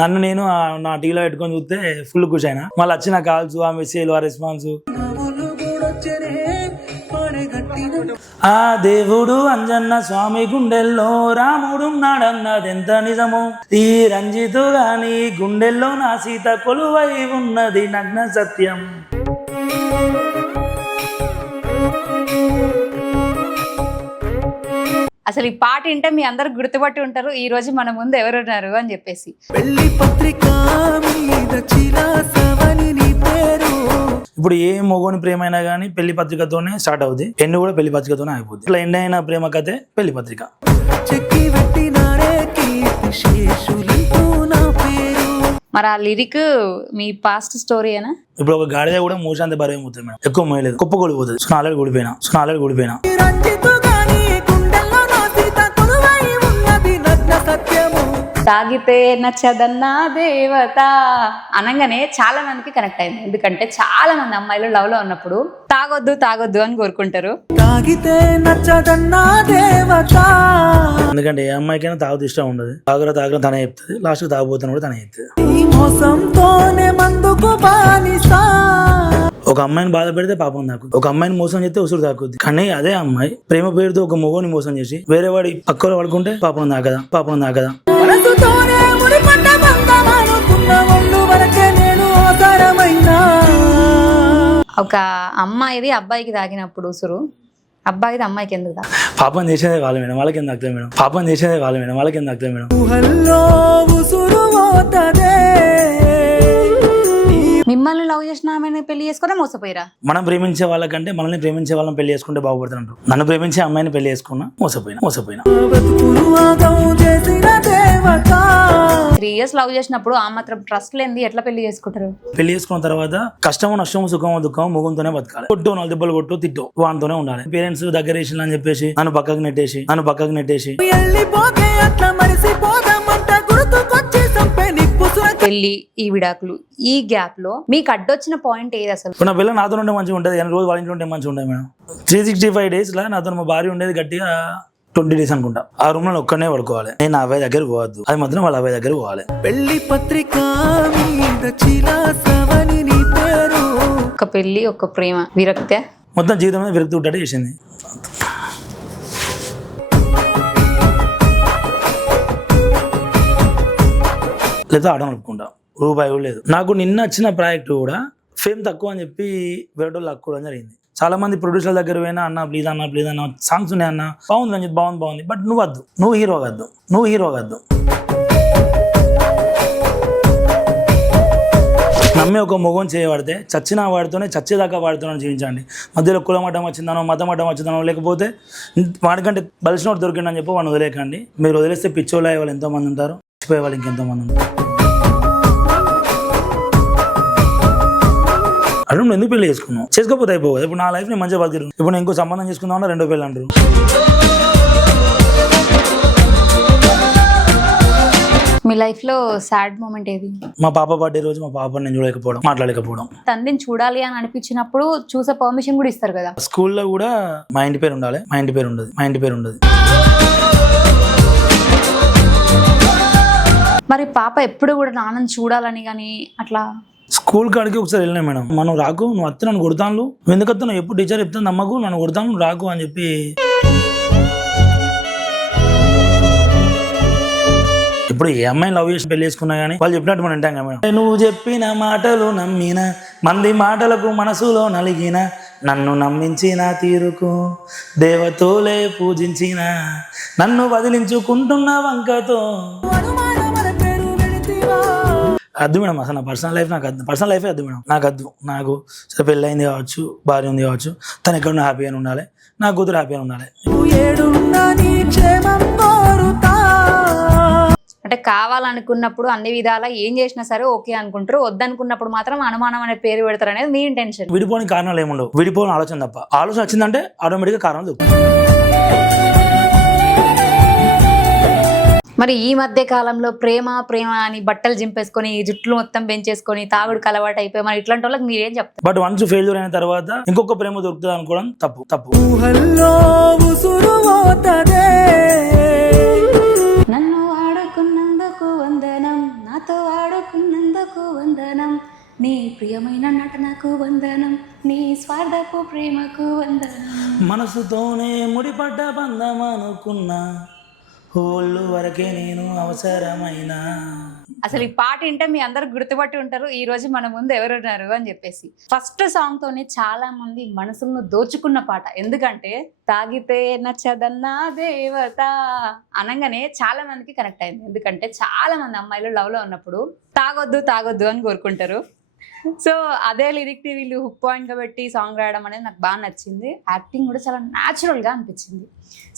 నన్ను నేను నా టీవీలో పెట్టుకొని చూస్తే ఫుల్ ఖుషి అయినా. మళ్ళీ వచ్చిన కాల్స్, ఆ మెసేజ్లు, ఆ రెస్పాన్స్. ఆ దేవుడు అంజన్న స్వామి గుండెల్లో రాముడున్నాడన్నది ఎంత నిజమో, ఈ రంజితు గాని గుండెల్లో నా సీత కొలువై ఉన్నది నగ్న సత్యం. అసలు ఈ పాట వింటే మీ అందరు గుర్తుపట్టి ఉంటారు ఈ రోజు మన ముందు ఎవరున్నారు అని చెప్పేసి. ఇప్పుడు ఏ మొగోని ప్రేమ అయినా కానీ పెళ్లి పత్రికతోనే స్టార్ట్ అవుతుంది, ఎండ్ కూడా పెళ్లి పత్రికతోనే అయిపోతుంది. ఇట్లా ఎండ్ అయిన ప్రేమ కథే పెళ్లి పత్రిక. మరి ఆ లిరిక్ మీ పాస్ట్ స్టోరీనా? ఇప్పుడు ఒక గాడిద కూడా మూశాంత బరువు అవుతుంది మేడం, ఎక్కువ మోయలేదు, కుప్ప కొడిపోతుంది. So already కూడిపోయినా. తాగితే నచ్చదన్నా దేవత అనగానే చాలా మందికి కనెక్ట్ అయింది. ఎందుకంటే చాలా మంది అమ్మాయిలు లవ్ లో ఉన్నప్పుడు తాగొద్దు అని కోరుకుంటారు. తాగితే నచ్చదన్నా దేవత, ఎందుకంటే ఏ అమ్మాయికైనా తాగుతూ ఇష్టం ఉండదు. తాగరా తనే చెప్తుంది, లాస్ట్ తాగబోతున్నా కూడా తనే చెప్తుంది. ఒక అమ్మాయిని బాధ పెడితే పాపం తాకుద్ది, ఒక అమ్మాయిని మోసం చేస్తే ఉసురు తాకుద్ది. కానీ అదే అమ్మాయి ప్రేమ పేరుతో ఒక మొగోని మోసం చేసి వేరే వాడి పక్కన పడుకుంటే పాపం తాకదా. ఒక అమ్మాయిది అబ్బాయికి తాగినప్పుడు ఉసురు, అబ్బాయిది అమ్మాయికి ఎందుకు తాగు? పాపం చేసేదే వాళ్ళు మేడం, వాళ్ళకి ఎందుకు తాకుతుంది మేడం. మిమ్మల్ని లవ్ చేసిన ఆమెను పెళ్లి చేసుకునే మోసపోయిరా? మనం ప్రేమించే వాళ్ళకంటే మనల్ని ప్రేమించే వాళ్ళని పెళ్లి చేసుకుంటే బాగుపడుతున్నారు. నన్ను ప్రేమించే అమ్మాయిని పెళ్లి చేసుకున్నా మోసపోయినా. 3 years లవ్ చేసినప్పుడు ఆ మాత్రం ట్రస్ట్ లేనిది ఎట్లా పెళ్లి చేసుకుంటారు? పెళ్లి చేసుకున్న తర్వాత కష్టమో నష్టమో సుఖమో దుఃఖమో ముఖంతోనే బతకాలి. కొట్టు 4 దెబ్బలు కొట్టు తిట్టు వాటితోనే ఉండాలి. పేరెంట్స్ దగ్గర వేసిన అని చెప్పేసి నన్ను పక్కకు నెట్టేసి పెళ్లి, ఈ విడాకులు, ఈ గ్యాప్ లో మీకు అడ్డొచ్చిన పాయింట్ ఏది అసలు? నా పిల్ల నాతో ఉంటే మంచిగా ఉంటుంది, రోజు వాళ్ళ ఇంట్లో ఉంటే మంచిగా ఉంటుంది మేడం. 365 days లా నాతో మా భార్య ఉండేది గట్టిగా 20 days అనుకుంటా. ఆ రూమ్ లో ఒక్కనే పడుకోవాలి, నేను నా అబ్బాయి దగ్గర పోవద్దు, అది మాత్రం వాళ్ళ అబ్బాయి దగ్గర పోవాలి. పెళ్లి పత్రిక ఒక పెళ్లి, ఒక ప్రేమ, విరక్తి, మొత్తం జీవితం మీద విరక్తి ఉంటాడే చేసింది. లేదా ఆడ నడుపుకుంటా, రూపాయి కూడా లేదు నాకు. నిన్న వచ్చిన ప్రాజెక్ట్ కూడా ఫేమ్ తక్కువ అని చెప్పి వేరే వాళ్ళు లాక్కోవడం జరిగింది. చాలా మంది ప్రొడ్యూసర్ల దగ్గర పోయినా అన్న ప్లీజ్ అన్న సాంగ్స్ ఉన్నాయి అన్న, బాగుంది అని చెప్పి బాగుంది, బట్ నువ్వు హీరో కాదు. నమ్మే ఒక మొగం చేయబడితే చచ్చిన వాడితోనే చచ్చేదాకా వాడితోనే జీవించండి. మధ్యలో కులం అడ్డం వచ్చిందనో మతం అడ్డం వచ్చిందనో లేకపోతే వాడికంటే బలిసినోడు దొరికిందని చెప్పి వాడిని వదిలేకండి. మీరు వదిలేస్తే పిచ్చోళ్ళు అయ్యే వాళ్ళు ఎంతోమంది ఉంటారు, చచ్చిపోయే వాళ్ళు ఇంకెంతోమంది ఉంటారు. అటు నువ్వు ఎందుకు పెళ్లి చేసుకోకపోతే అయిపోదు. ఇప్పుడు నా లైఫ్ నేను మంచిగా బతికి, ఇప్పుడు నేను ఇంకో సంబంధం చేసుకుందామన్నా 2 పెళ్ళి అంటారు. మీ లైఫ్ లో సాడ్ మూమెంట్ ఏది? మా పాప బర్త్డే రోజు మా పాపని నేను చూడలేకపోవడం, మాట్లాడలేకపోవడం. తండ్రిని చూడాలి అని అనిపించినప్పుడు చూసే పర్మిషన్ కూడా ఇస్తారు కదా. స్కూల్లో కూడా మా ఇంటి పేరు ఉండాలి, మా ఇంటి పేరు ఉండదు. మరి పాప ఎప్పుడు కూడా నాన్నని చూడాలని కానీ అట్లా స్కూల్ కాడికి ఒకసారి వెళ్ళినా మేడం, మనం రాకు, నువ్వు అత్త నన్ను కొడతాను, నువ్వు ఎందుకు వస్తా, నువ్వు ఎప్పుడు టీచర్ చెప్తాను నమ్మకు, నన్ను కొడతాను రాకు అని చెప్పి. ఇప్పుడు ఏ అమ్మాయిని లవ్ చేసి పెళ్లి చేసుకున్నా కానీ వాళ్ళు చెప్పినట్టు మనం వింటాం కదా మేడం. నువ్వు చెప్పిన మాటలు నమ్మిన, మంది మాటలకు మనసులో నలిగిన, నన్ను నమ్మించిన తీరుకు దేవతోలే పూజించిన, నన్ను వదిలించుకుంటున్న వంకతో అద్దు మేడం. అసలు నా పర్సనల్ లైఫ్ అద్దు మేడం, నాకు సరే పెళ్ళి అయింది కావచ్చు, భార్య ఉంది కావచ్చు, తను ఎక్కడున్నా హ్యాపీగా ఉండాలి, నా కూతురు హ్యాపీగా ఉండాలి. అంటే కావాలనుకున్నప్పుడు అన్ని విధాలా ఏం చేసినా సరే ఓకే అనుకుంటారు, వద్దనుకున్నప్పుడు మాత్రం అనుమానం అనే పేరు పెడతారు అనేది మీ ఇంటెన్షన్. విడిపోని కారణాలు ఏముండవు, విడిపోని ఆలోచన తప్ప. ఆలోచన వచ్చిందంటే ఆటోమేటిక్గా కారణం దొరుకుతుంది. మరి ఈ మధ్య కాలంలో ప్రేమ అని బట్టలు జింపేసుకొని జుట్లు మొత్తం పెంచేసుకొని తాగుడుకు అలవాటు అయిపోయి మరి ఇట్లాంటి వాళ్ళకి మీరేం చెప్తారు? బట్ వన్స్ ఫెయిల్యూర్ అయిన తర్వాత ఇంకొక ప్రేమ దొరుకుతుంది అనుకోవడం తప్పు. నన్ను ఆడుకున్నందుకు వందనం, నాతో ఆడుకున్నందుకు వందనం, నీ ప్రియమైన నటనకు వందనం, నీ స్వార్థపు ప్రేమకు వందనం. మనసుతోనే ముడిపడ్డ బంధం అనుకున్నా, ఒళ్ళు వరకే నేను అవసరమైన. అసలు ఈ పాట వింటే మీ అందరు గుర్తుపట్టి ఉంటారు ఈ రోజు మన ముందు ఎవరున్నారు అని చెప్పేసి. ఫస్ట్ సాంగ్ తోనే చాలా మంది మనసులను దోచుకున్న పాట. ఎందుకంటే తాగితే నచ్చదన్నా దేవత అనగానే చాలా మందికి కనెక్ట్ అయింది. ఎందుకంటే చాలా మంది అమ్మాయిలు లవ్ లో ఉన్నప్పుడు తాగొద్దు తాగొద్దు అని కోరుకుంటారు. సో అదే లిరిక్ ని వీళ్ళు హుక్ పాయింట్ గా పెట్టి సాంగ్ రాయడం అనేది నాకు బాగా నచ్చింది. యాక్టింగ్ కూడా చాలా న్యాచురల్ గా అనిపించింది.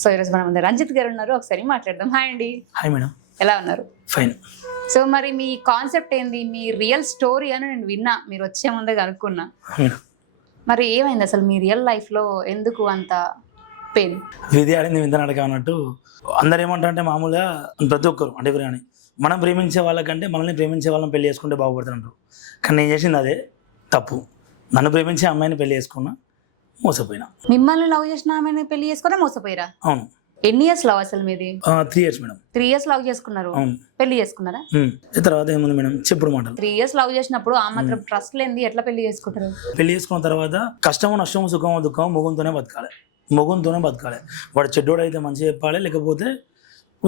సో ఈరోజు మన ముందు రంజిత్ గారు ఉన్నారు, ఒకసారి మాట్లాడదాం. హాయ్ అండి. Hi madam. ఎలా ఉన్నారు? ఫైన్. సో మరి మీ కాన్సెప్ట్ ఏంది, మీ రియల్ స్టోరీ అని నేను విన్నా, మీరు వచ్చే ముందే కనుక్కున్నా. మరి ఏమైంది అసలు మీ రియల్ లైఫ్ లో, ఎందుకు అంత పెయిన్? విధి ఆడింది వింత నడక అన్నట్టు అందరు ఏమంటారంటే మామూలుగా ప్రతి ఒక్కరు అంటే ఎవరు కానీ మనం ప్రేమించే వాళ్ళకంటే మనల్ని ప్రేమించే వాళ్ళని పెళ్లి చేసుకుంటే బాగుపడుతుంటారు. కానీ నేను చేసింది అదే తప్పు. నన్ను ప్రేమించే అమ్మాయిని పెళ్లి చేసుకున్నా, మోసపోయినా. మిమ్మల్ని లవ్ చేసిన ఆమెను పెళ్లి చేసుకున్నా మోసపోయారా? అవును. ఎన్ని ఇయర్స్ లవ్ అసలు మీది? 3 years మేడం. 3 years లవ్ చేసుకున్నారు, అవును. పెళ్లి చేసుకున్నారా? తర్వాత ఏముంది మేడం, చెప్పుడు మాటలు. 3 years లవ్ చేసినప్పుడు ఆ మాత్రం ట్రస్ట్ లేనిది ఎట్లా పెళ్లి చేసుకుంటారు? పెళ్లి చేసుకున్న తర్వాత కష్టము నష్టము సుఖము దుఃఖము మొగుంతోనే బతకాలి, మొగుంతోనే బతకాలి. వాడు చెడ్డోడు అయితే మంచిగా చెప్పాలి, లేకపోతే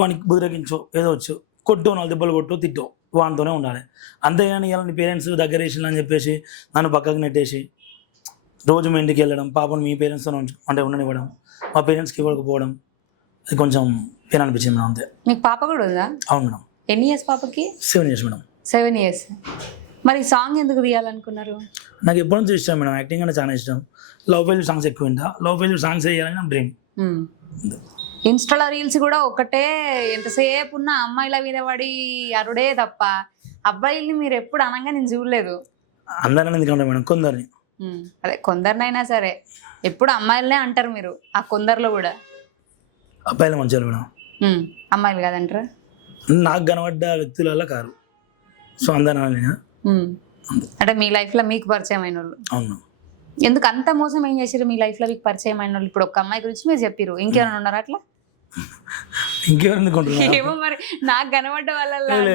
వానికి బుదిరగించో ఏదో వచ్చు కొట్టు, 4 దెబ్బలు కొట్టు, తిట్టో, వానితోనే ఉండాలి. అంతేగాని ఇలా నీ పేరెంట్స్ దగ్గర వేసిన అని చెప్పేసి నన్ను పక్కకు నెట్టేసి రోజు మీ ఇంటికి వెళ్ళడం, పాపను మీ పేరెంట్స్తో అంటే ఉండనివ్వడం, మా పేరెంట్స్కి ఇవ్వకపోవడం, అది కొంచెం పెయిన్ అనిపించింది మేడం. అంతే. మీకు పాప కూడా ఉందా? అవును మేడం. ఎన్ని ఇయర్స్ పాపకి? 7 years మేడం. 7 years. మరి సాంగ్ ఎందుకు తీయాలనుకున్నారు? నాకు ఎప్పటి నుంచి ఇష్టం మేడం, యాక్టింగ్ అంటే చాలా ఇష్టం. లవ్ ఫెయిల్యూర్ సాంగ్స్ ఎక్కువ వింటా. లవ్ ఫెయిల్యూర్ సాంగ్స్ వేయాలని నా డ్రీమ్. ఇన్స్టాలో రీల్స్ కూడా ఒకటే, ఎంతసేపు ఉన్న అమ్మాయిల మీద పడి అరుడే తప్ప అబ్బాయిల్ని మీరు ఎప్పుడు అనగా నేను చూడలేదు. అందరిని ఎందుకంటే మేడం, కొందరిని. అదే కొందరినైనా సరే ఎప్పుడు అమ్మాయిలనే అంటారు మీరు. ఆ కొందరిలో కూడా అబ్బాయిలు మంచిగా మేడం, అమ్మాయిలు కాదంటారా? నాకు కనబడ్డ వ్యక్తుల కారు. సో అందరిని అంటే మీ లైఫ్ లో మీకు పరిచయం అయిన వాళ్ళు. అవును. ఎందుకు అంత మోసం ఏం చేసారు మీ లైఫ్ లో మీకు పరిచయం అయిన వాళ్ళు? ఇప్పుడు ఒక అమ్మాయి గురించి మీరు చెప్పారు, ఇంకేమైనా ఉన్నారా అట్లా? ఇంకెవరు ఏమో మరి నాకు కనబడ్డ వాళ్ళ అంటే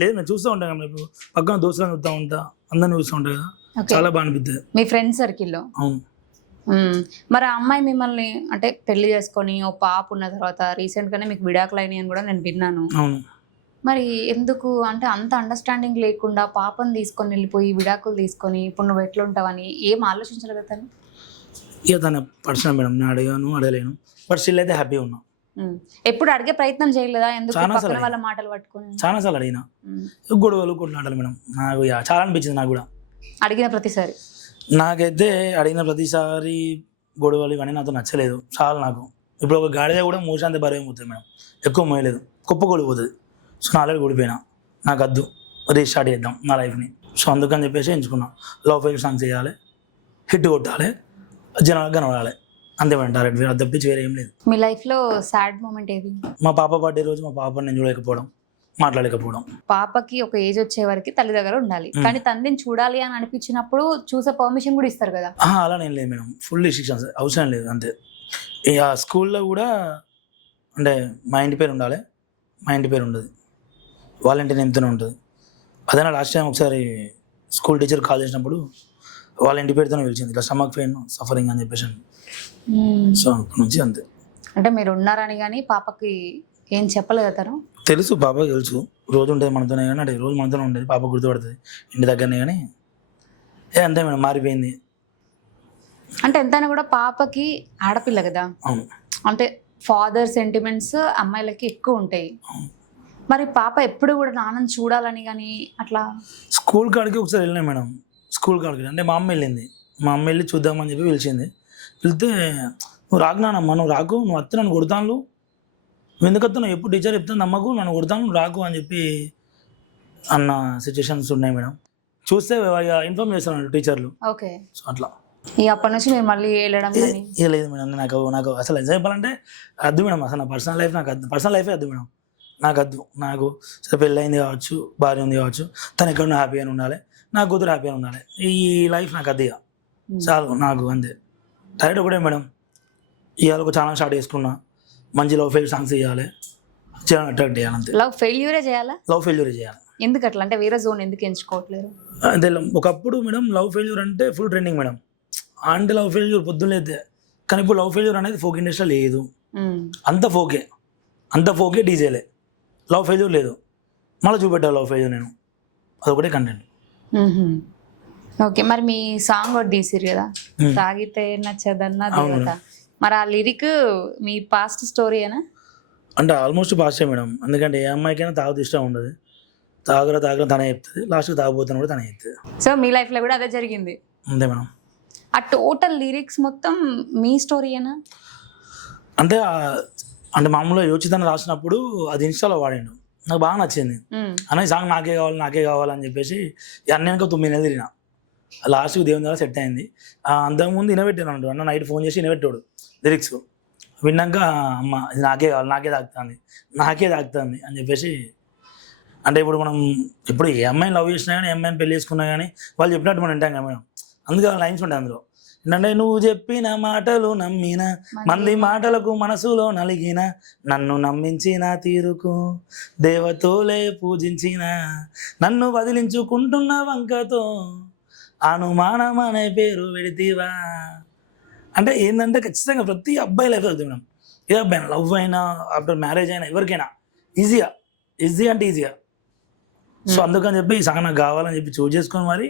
లేదు, నేను చూస్తూ ఉంటాను కదా, ఇప్పుడు పక్కన దోస్తులను చూస్తూ ఉంటా, అందరిని చూస్తూ ఉంటా కదా, చాలా బాగా అనిపిస్తుంది మీ ఫ్రెండ్ సర్కిల్లో. అవును. మరి ఆ అమ్మాయి మిమ్మల్ని అంటే పెళ్లి చేసుకొని ఓ పాప ఉన్న తర్వాత రీసెంట్ గానే మీకు విడాకులు అయినాయి అని కూడా నేను విన్నాను. అవును. మరి ఎందుకు అంటే అంత అండర్స్టాండింగ్ లేకుండా పాపను తీసుకొని వెళ్ళిపోయి విడాకులు తీసుకొని ఇప్పుడు నువ్వు ఎట్లా ఉంటావని ఏం ఆలోచించలేదు కదా తను? ఇక తన పర్సనల్ మేడం, నేను అడిగాను అడగలేను, బట్ స్టిల్ అయితే హ్యాపీ ఉన్నా. ఎప్పుడు అడిగే ప్రయత్నం చేయలేదా? ఎందుకు పక్కన వాళ్ళ మాటలు పట్టుకొని? చాలా సార్లు అడిగినా, గొడవలు కొట్లాటలు మేడం. నాకు చాలా అనిపించింది నాకు కూడా అడిగిన ప్రతిసారి. నాకైతే అడిగిన ప్రతిసారి గొడవలు ఇవన్నీ నాతో నచ్చలేదు చాలా. నాకు ఇప్పుడు ఒక గాడిద కూడా మోసాంత బరువు పోతుంది మేడం, ఎక్కువ మోయలేదు, కుప్ప కొడిపోతుంది. సో నా ఆల్రెడీ ఓడిపోయినా, నాకు వద్దు, రీస్టార్ట్ చేద్దాం నా లైఫ్ని. సో అందుకని చెప్పేసి ఎంచుకున్నా. లవ్ ఫెయిల్యూర్ సాంగ్స్ చేయాలి, హిట్ కొట్టాలి, జనాలకు కనబడాలి, అంతే మేడం. టార్గెట్ అది తప్పించి వేరే ఏం లేదు. మీ లైఫ్లో సాడ్ మూమెంట్ ఏది? మా పాప బర్త్డే రోజు మా పాపని నేను చూడలేకపోవడం, మాట్లాడలేకపోవడం. పాపకి ఒక ఏజ్ వచ్చే వరకు తల్లి దగ్గర ఉండాలి, కానీ తండ్రిని చూడాలి అని అనిపించినప్పుడు చూసే పర్మిషన్ కూడా ఇస్తారు కదా? అలా నేను లేదు మేడం, ఫుల్ రిస్ట్రిక్షన్స్ అవసరం లేదు అంతే. ఇక స్కూల్లో కూడా అంటే మా ఇంటి పేరు ఉండాలి, మా ఇంటి పేరు ఉండదు, వాళ్ళ ఇంటి నేమ్తోనే ఉంటుంది. అదే లాస్ట్ టైం ఒకసారి స్కూల్ టీచర్ కాల్ చేసినప్పుడు వాళ్ళ ఇంటి పేరుతోనే పిలిచింది, ఇట్లా స్టమక్ పెయిన్ సఫరింగ్ అని చెప్పేసి. సో అప్పటి నుంచి అంతే. అంటే మీరు ఉన్నారని కానీ పాపకి ఏం చెప్పలేదు తను? తెలుసు, పాపకి తెలుసు, రోజు ఉంటుంది మనతోనే, కానీ అంటే రోజు మనతోనే ఉండేది, పాప గుర్తుపడుతుంది ఇంటి దగ్గరనే. కానీ అంతే మేడం, మారిపోయింది. అంటే ఎంతైనా కూడా పాపకి ఆడపిల్ల కదా. అవును. అంటే ఫాదర్ సెంటిమెంట్స్ అమ్మాయిలకి ఎక్కువ ఉంటాయి. మరి పాప ఎప్పుడు కూడా నాన్నని చూడాలని కానీ అట్లా? స్కూల్ కాడికి ఒకసారి వెళ్ళినా మేడం, స్కూల్ కాడికి అంటే మా అమ్మ వెళ్ళింది, మా అమ్మ వెళ్ళి చూద్దామని చెప్పి పిలిచింది. వెళ్తే నువ్వు రాకు నానమ్మ, నువ్వు రాకు, నువ్వు వస్తే నన్ను కొడతాను, నువ్వు ఎందుకు వస్తున్నావు, ఎప్పుడు టీచర్ చెప్తాను నమ్మకు, నన్ను కొడతాను, నువ్వు రాకు అని చెప్పి అన్న సిచ్యువేషన్స్ ఉన్నాయి మేడం. చూస్తే ఇన్ఫార్మ్ చేస్తాను టీచర్లు. ఓకే. సో అట్లా అప్పటి నుంచి మీరు మళ్ళీ వెళ్ళడం లేదు మేడం. నాకు అసలు ఎంజాయ్ చెప్పాలంటే వద్దు మేడం, అసలు నా పర్సనల్ లైఫ్ నాకు వద్దు, పర్సనల్ లైఫే వద్దు మేడం, నాకు వద్దు. నాకు సరే పెళ్ళి అయింది కావచ్చు, భార్య ఉంది కావచ్చు, తను ఎక్కడన్నా హ్యాపీగా ఉండాలి, నా కూతురు హ్యాపీగా ఉండాలి, ఈ లైఫ్ నాకు అది చాలు నాకు అంతే. డైరెక్ట్ ఒకటే మేడం, ఇవాళ ఒక ఛానల్ స్టార్ట్ చేసుకున్నా, మంచి లవ్ ఫెయిల్యూర్ సాంగ్స్ చేయాలి, చాలా అట్రాక్ట్ చేయాలి అంతే. లవ్ ఫెయిల్యూరే చేయాలా? లవ్ ఫెయిల్యూరే చేయాలి. ఎందుకు అట్లా అంటే వేరే జోన్ ఎందుకు ఎంచుకోవట్లేరు? అంటే ఒకప్పుడు మేడం లవ్ ఫెయిల్యూర్ అంటే ఫుల్ ట్రెండింగ్ మేడం. అంటే లవ్ ఫెయిల్యూర్ పొద్దున్నేదే, కానీ ఇప్పుడు లవ్ ఫెయిల్యూర్ అనేది ఫోక్ ఇండస్ట్రీ లేదు. అంత ఫోకే డీజేలే, లవ్ ఫెయిల్యూర్ లేదు. మళ్ళీ చూపెట్టాలి లవ్ ఫెయిల్యూర్ నేను, అదొకటే కంటెంట్. ఓకే, మరి మీ సాంగ్ ఒకటి తీసిరు కదా, తాగితే నచ్చదన్నా దేవత, మరి ఆ లిరిక్ మీ పాస్ట్ స్టోరీయేనా? అంటే ఆల్మోస్ట్ పాస్టే మేడం. ఎందుకంటే ఏ అమ్మాయికైనా తాగుతూ ఇష్టం ఉండదు. తాగరా తనే చెప్తుంది, లాస్ట్కి తాగబోతున్నా కూడా తనే చెప్తుంది. సో మీ లైఫ్లో కూడా అదే జరిగింది అంతే మేడం. ఆ టోటల్ లిరిక్స్ మొత్తం మీ స్టోరీయేనా? అంటే అంటే మామూలుగా యోచితను రాసినప్పుడు అది ఇన్స్టాలో వాడాడు, నాకు బాగా నచ్చింది. అన్న సాంగ్ నాకే కావాలని చెప్పేసి అన్నయ్యక 9 నెలలు తిరిగిన, లాస్ట్కి దేవుని ద్వారా సెట్ అయింది. అంతకుముందు వినబెట్టాను అన్న, నైట్ ఫోన్ చేసి వినబెట్టాడు లిరిక్స్. విన్నాక అమ్మ ఇది నాకే కావాలి, నాకే తాగుతుంది అని చెప్పేసి. అంటే ఇప్పుడు మనం ఇప్పుడు ఏ అమ్మాయిని లవ్ చేసినా కానీ, ఏ అమ్మాయిని పెళ్లి చేసుకున్నా కానీ వాళ్ళు చెప్పినట్టు మనం వింటాం కదా మేడం. అందుకే లైన్స్ ఉంటాయి అందులో. ఏంటంటే నువ్వు చెప్పిన మాటలు నమ్మిన, మంది మాటలకు మనసులో నలిగిన, నన్ను నమ్మించిన తీరుకు దేవతోలే పూజించిన, నన్ను వదిలించుకుంటున్న వంకతో అనుమానం అనే పేరు పెడితీవా. అంటే ఏంటంటే ఖచ్చితంగా ప్రతి అబ్బాయి లైఫ్ అవుతుంది మేడం. ఏ అబ్బాయి లవ్ అయినా ఆఫ్టర్ మ్యారేజ్ అయినా ఎవరికైనా ఈజీ అంటే ఈజీగా. సో అందుకని చెప్పి ఈ సాంగ్ నాకు కావాలని చెప్పి చూస్ చేసుకొని మరి